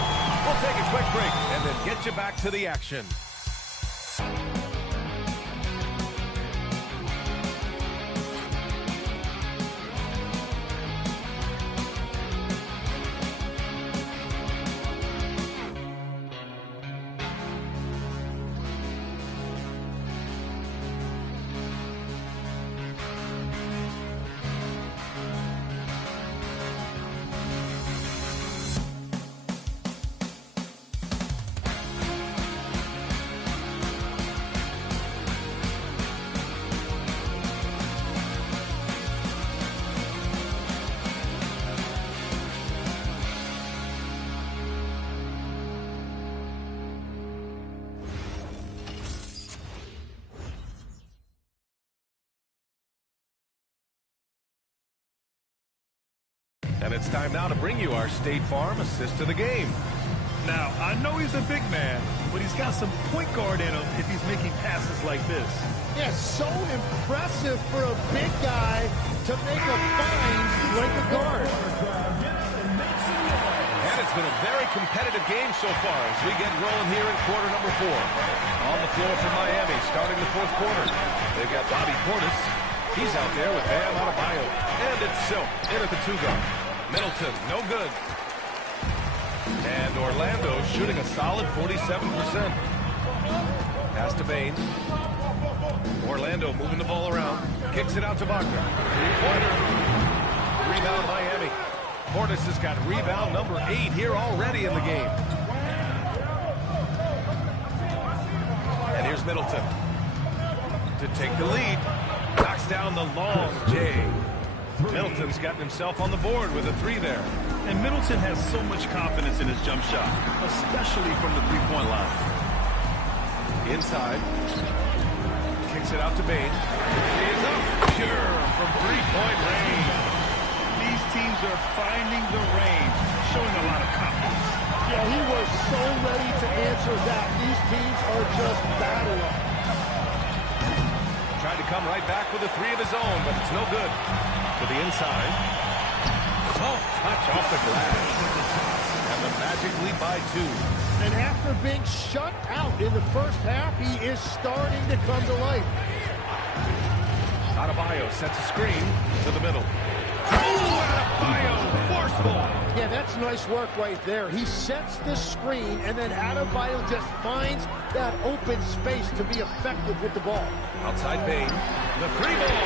We'll take a quick break and then get you back to the action. And it's time now to bring you our State Farm assist of the game. Now, I know he's a big man, but he's got some point guard in him if he's making passes like this. Yeah, so impressive for a big guy to make a find like a guard. And it's been a very competitive game so far as we get rolling here in quarter number 4. On the floor for Miami, starting the fourth quarter. They've got Bobby Portis. He's out there with Bam Adebayo. And it's Silk in at the 2-guard. Middleton, no good. And Orlando shooting a solid 47%. Pass to Bane. Orlando moving the ball around. Kicks it out to Wagner. Three-pointer. Rebound Miami. Portis has got rebound number 8 here already in the game. And here's Middleton to take the lead. Knocks down the long J. Middleton's gotten himself on the board with a 3 there. And Middleton has so much confidence in his jump shot, especially from the three-point line. Inside. Kicks it out to Bane. He is up. Pure from three-point range. These teams are finding the range, showing a lot of confidence. Yeah, he was so ready to answer that. These teams are just battling. Tried to come right back with a 3 of his own, but it's no good. To the inside. Soft touch off the glass. And the Magic lead by 2. And after being shut out in the first half, he is starting to come to life. Adebayo sets a screen to the middle. Oh, Adebayo, forceful. Yeah, that's nice work right there. He sets the screen, and then Adebayo just finds that open space to be effective with the ball. Outside Bane. The 3 ball.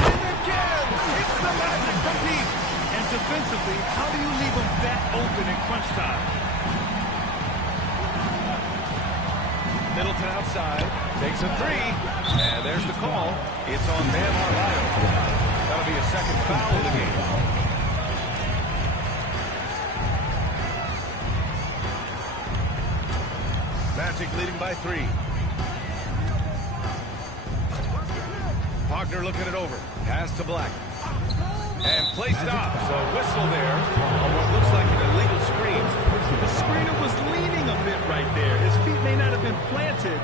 And again, it's the Magic compete. And defensively, how do you leave them that open in crunch time? Middleton outside, takes a 3, and there's the call. It's on Bam Adebayo. That'll be a second foul of the game. Magic leading by 3. Wagner looking it over. Pass to Black. And play stops. A whistle there on what looks like an illegal screen. The screener was leaning a bit right there. His feet may not have been planted.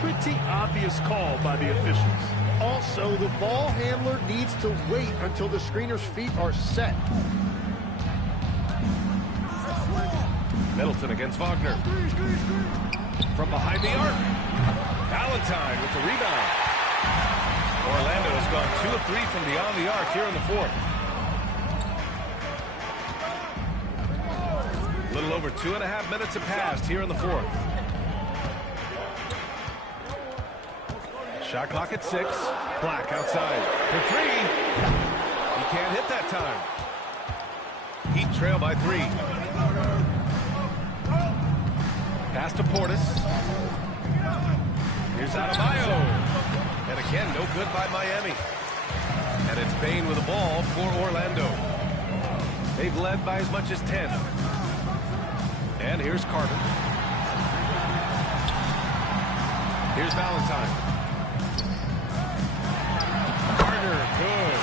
Pretty obvious call by the officials. Also, the ball handler needs to wait until the screener's feet are set. Middleton against Wagner. From behind the arc. Valentine with the rebound. Orlando has gone 2 of 3 from beyond the arc here in the fourth. A little over 2.5 minutes have passed here in the fourth. Shot clock at 6. Black outside for 3. He can't hit that time. Heat trail by 3. Pass to Portis. Here's Adebayo. And again, no good by Miami. And it's Bane with the ball for Orlando. They've led by as much as 10. And here's Carter. Here's Valentine. Carter, good.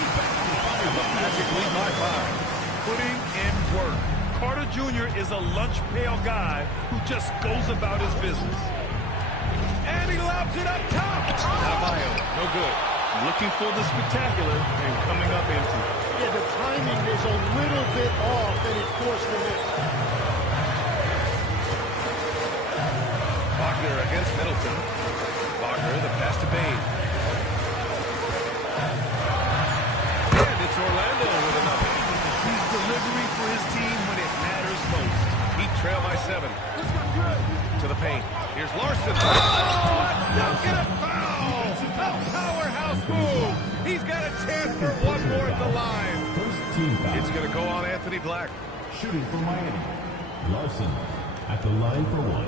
And the Magic lead by 5. Putting in work. Carter Jr. is a lunch pail guy who just goes about his business. And he lobs it up top. Adebayo, no good. Looking for the spectacular and coming up empty. Yeah, the timing was a little bit off, and it forced the miss. Wagner against Middleton. Wagner, the pass to Bane. And it's Orlando with another. He's delivering for his team when it matters most. Heat trail by 7. To the paint. Here's Larson. Oh, a dunk and a foul! A powerhouse move! He's got a chance for one more at the line. First team foul. It's going to go on Anthony Black. Shooting for Miami. Larson at the line for 1.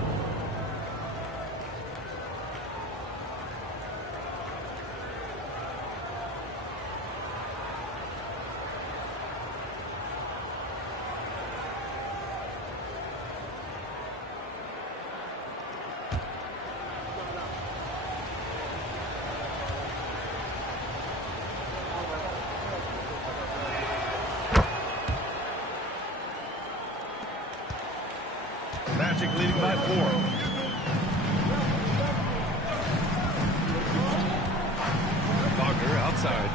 Magic leading by 4. Wagner outside.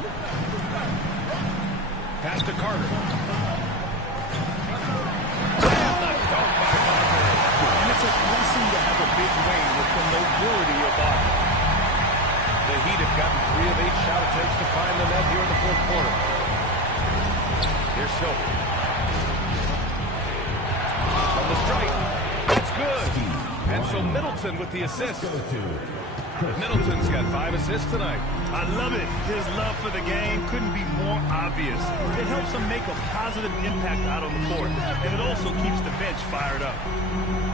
Pass to Carter. And it's a blessing to have a big wing with the nobility of Wagner. The Heat have gotten 3 of 8 shot attempts to find the net here in the fourth quarter. Here's Silk. From the strike. That's good. And so Middleton with the assist. Middleton's got 5 assists tonight. I love it. His love for the game couldn't be more obvious. It helps him make a positive impact out on the court, and it also keeps the bench fired up.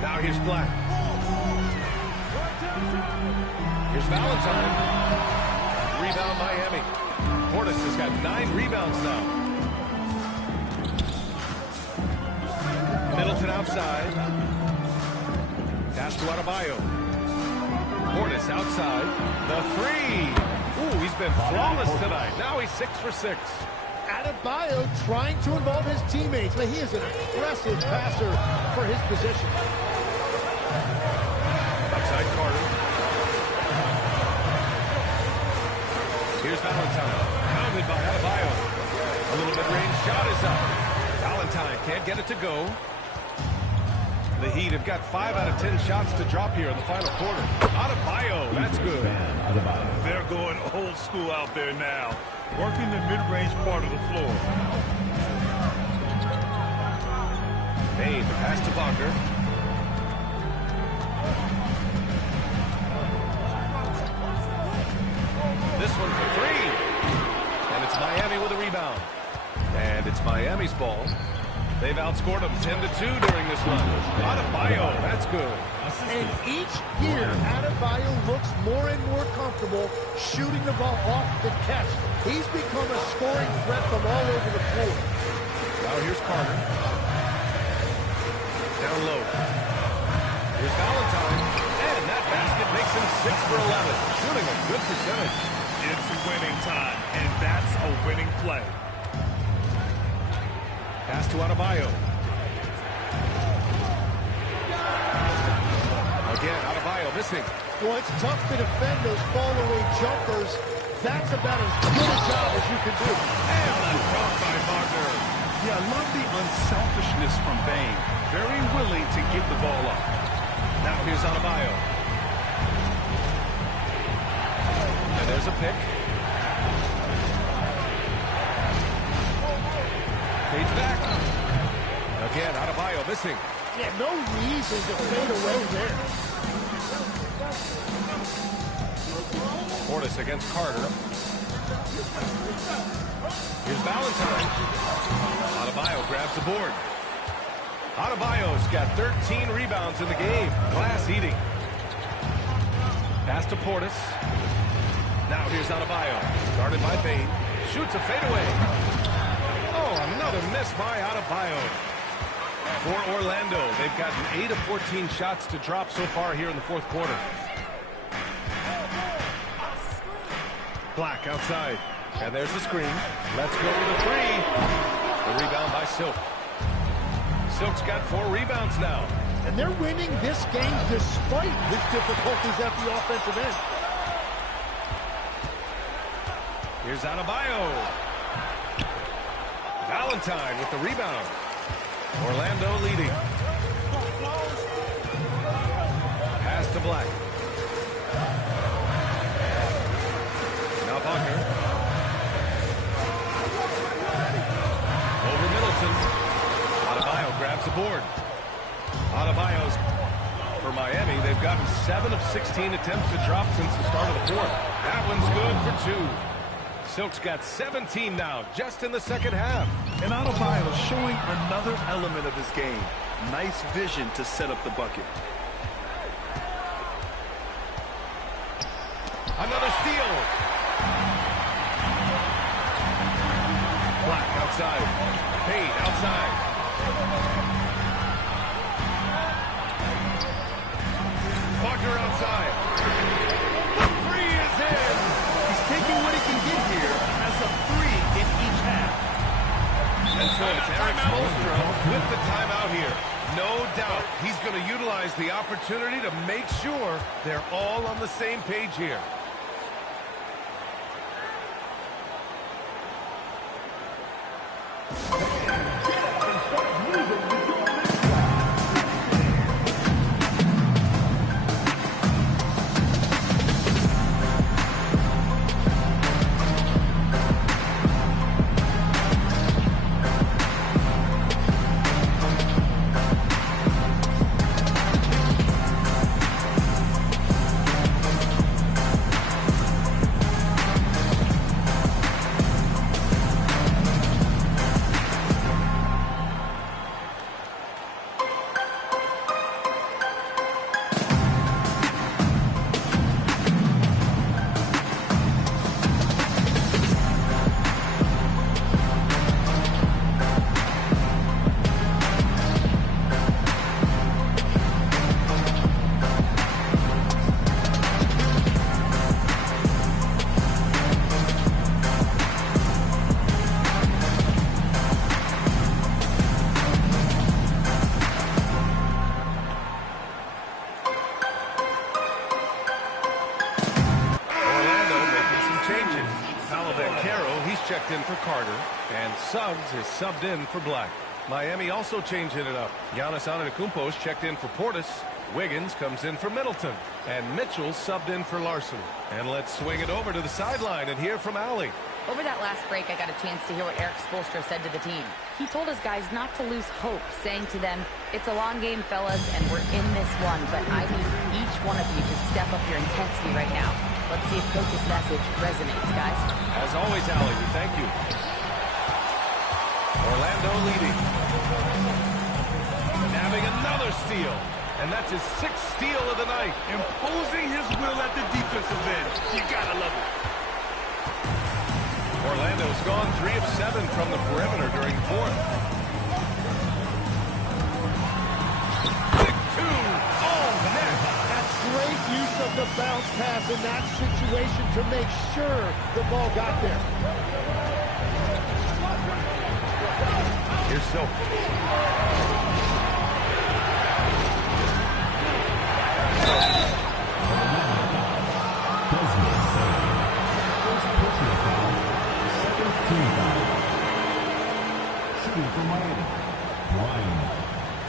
Now here's Black. Here's Valentine. Rebound Miami. Portis has got 9 rebounds now. Middleton outside. Pass to Adebayo. Portis outside. The 3. Ooh, he's been flawless tonight. Now he's 6 for 6. Adebayo trying to involve his teammates, but he is an aggressive passer for his position. Outside Carter. Here's Valentine. Pounded by Adebayo. A little mid-range shot is up. Valentine can't get it to go. The Heat have got 5 out of 10 shots to drop here in the final quarter. Adebayo, that's good. They're going old school out there now, working the mid-range part of the floor. Bain, the pass to Wagner. This one for 3. And it's Miami with a rebound. And it's Miami's ball. They've outscored them 10-2 during this run. Adebayo, that's good. And each year, Adebayo looks more and more comfortable shooting the ball off the catch. He's become a scoring threat from all over the floor. Now here's Carter. Down low. Here's Valentine. And that basket makes him 6 for 11. Shooting a good percentage. It's winning time, and that's a winning play. Pass to Adebayo. Again, Adebayo missing. Well, it's tough to defend those fall-away jumpers. That's about as good a job as you can do. And a drop by Wagner. Yeah, I love the unselfishness from Bain. Very willing to give the ball up. Now here's Adebayo. And there's a pick. Fades back. Again, Adebayo missing. Yeah, no reason to fade away there. Portis against Carter. Here's Valentine. Adebayo grabs the board. Adebayo's got 13 rebounds in the game. Glass eating. Pass to Portis. Now here's Adebayo. Guarded by Bain. Shoots a fadeaway. Oh, another miss by Adebayo. For Orlando, they've gotten 8 of 14 shots to drop so far here in the fourth quarter. Black outside. And there's the screen. Let's go with a 3. The rebound by Silk. Silk's got 4 rebounds now. And they're winning this game despite his difficulties at the offensive end. Here's Adebayo. Valentine with the rebound. Orlando leading. Pass to Black. Now Wagner. Over Middleton. Adebayo grabs the board. Adebayo's for Miami. They've gotten 7 of 16 attempts to drop since the start of the fourth. That one's good for 2. Silk's got 17 now, just in the second half. And Adebayo showing another element of his game. Nice vision to set up the bucket. Another steal. Black outside. Payne outside. Wagner outside. The 3 is in. He's taking what he can get here as a 3 in each half. And so it's Eric Spoelstra with the timeout here. No doubt he's going to utilize the opportunity to make sure they're all on the same page here. Checked in for Carter, and Suggs is subbed in for Black. Miami also changing it up. Giannis Antetokounmpo checked in for Portis. Wiggins comes in for Middleton, and Mitchell subbed in for Larson. And let's swing it over to the sideline and hear from Allie. Over that last break, I got a chance to hear what Eric Spoelstra said to the team. He told his guys not to lose hope, saying to them, "It's a long game, fellas, and we're in this one, but I need each one of you to step up your intensity right now." Let's see if Coach's message resonates, guys. As always, Allie, we thank you. Orlando leading. Nabbing another steal. And that's his 6th steal of the night. Imposing his will at the defensive end. You gotta love it. Orlando's gone 3 of 7 from the perimeter during the 4th. Big 2. Oh, net. Great use of the bounce pass in that situation to make sure the ball got there. Here's Silk. Shooting for Miami. Ryan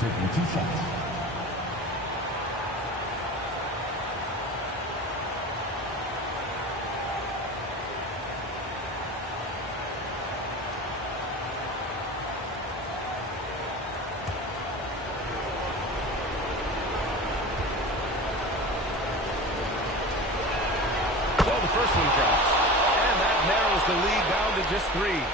taking 2 shots. First one drops, and that narrows the lead down to just 3.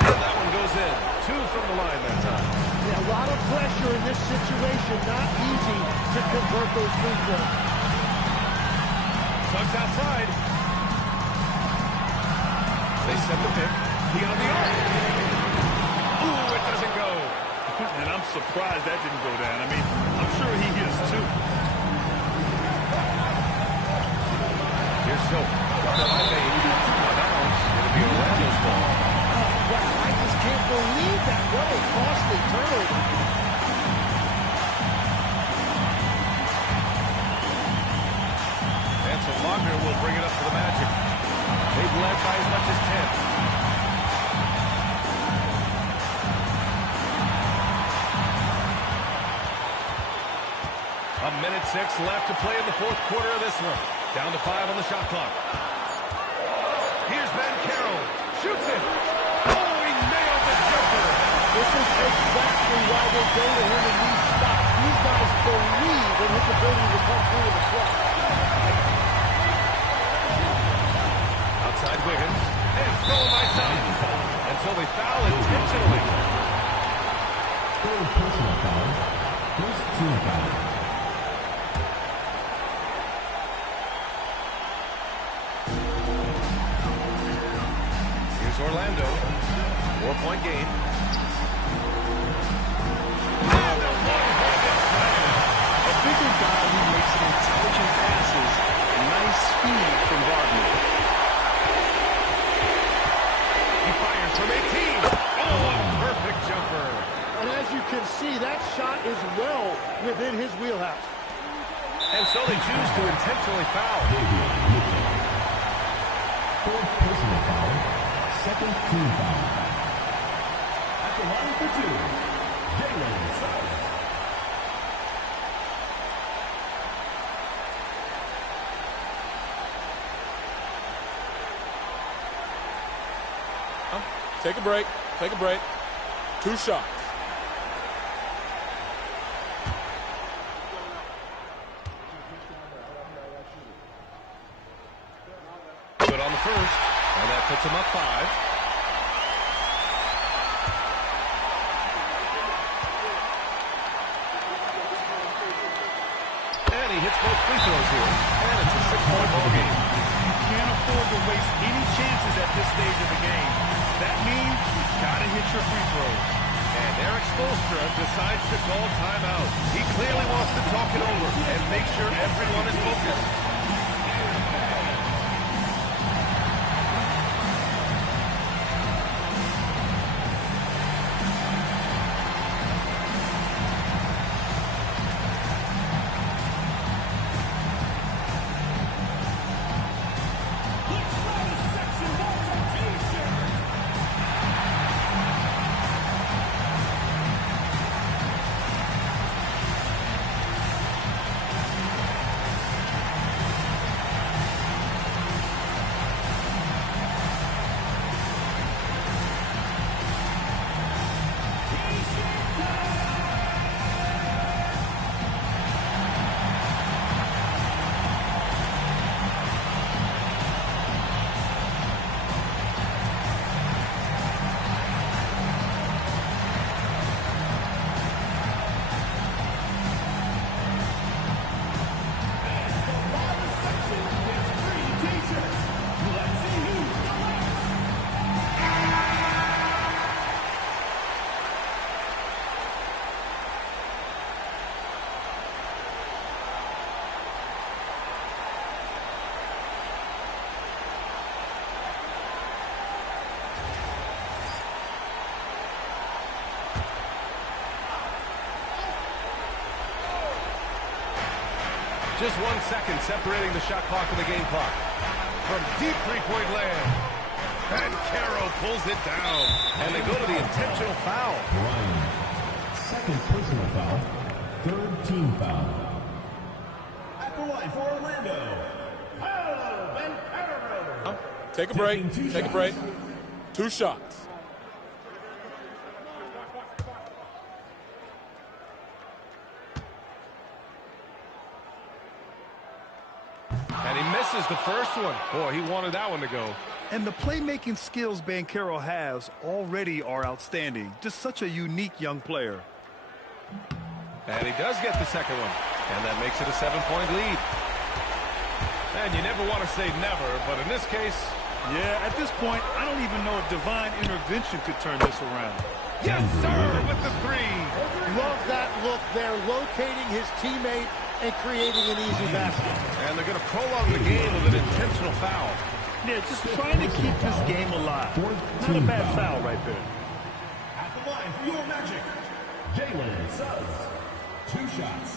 And that one goes in. 2 from the line that time. Yeah, a lot of pressure in this situation. Not easy to convert those free throws. Suggs outside. They set the pick. He on the arc. Ooh, it doesn't go. And I'm surprised that didn't go down. I mean, I'm sure he is too. Here's Silk. Guarded by Bain. Out of bounds. It'll be Orlando's ball. Wow, I just can't believe that. What a costly turnover. Ansel Wagner will bring it up for the Magic. They've led by as much as 10. A minute 6 left to play in the 4th quarter of this one. Down to 5 on the shot clock. Here's Ben Carroll. Shoots it. Oh, he nailed the jumper. This is exactly why they go to him in these spots. These guys believe in his ability to come through in the clutch. Outside Wiggins. And stolen by Suggs. And so they foul intentionally. Third personal foul. First team foul. Here's Orlando. 4-point game. speed from Wagner. He fires from 18. Oh, a perfect jumper. And as you can see, that shot is well within his wheelhouse. And so they choose to intentionally foul. Fourth personal foul. Second team foul. At the line for two, Jalen Suggs. Take a break. Take a break. 2 shots. Good on the first, and that puts him up 5. And he hits both free throws here, and it's a 6-point ball game. You can't afford to waste any chances at this stage of the game. That means you've got to hit your free throws. And Eric Spoelstra decides to call timeout. He clearly wants to talk it over and make sure everyone is focused. Just 1 second separating the shot clock and the game clock. From deep three-point land. And Caro pulls it down. And they go to the intentional foul. Ryan. Second personal foul. Third team foul. At the line for Orlando, Paolo Banchero. Take a break. Take a break. 2 shots. And he misses the first one. Boy, he wanted that one to go. And the playmaking skills Banchero has already are outstanding. Just such a unique young player. And he does get the second one. And that makes it a 7-point lead. And you never want to say never, but in this case... Yeah, at this point, I don't even know if divine intervention could turn this around. Yes, sir, with the 3. Love that look there, locating his teammate and creating an easy basket. And they're going to prolong the game with an intentional foul. Yeah, just trying to keep this game alive. Not a bad foul right there. At the line for your Magic, Jalen Suggs. 2 shots.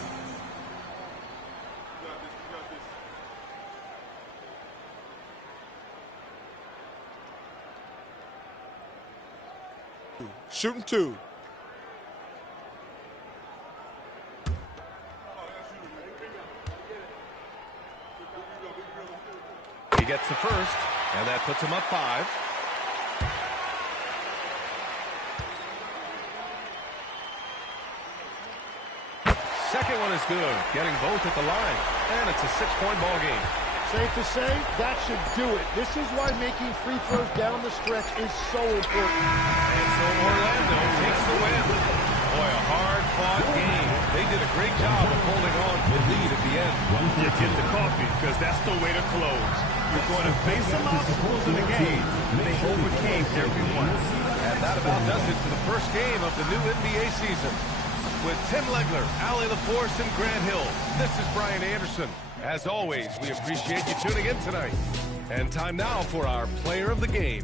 Shooting 2. He gets the first, and that puts him up 5. Second one is good, getting both at the line, and it's a 6-point ball game. Safe to say, that should do it. This is why making free throws down the stretch is so important. And so Orlando takes the win. Boy, a hard-fought game. They did a great job of holding on to the lead at the end. You get the coffee, because that's the way to close. You're going to face them out to close in the game. They overcame everyone. And that about does it for the first game of the new NBA season. With Tim Legler, Allie LaForce, and Grant Hill, this is Brian Anderson. As always, we appreciate you tuning in tonight. And time now for our player of the game.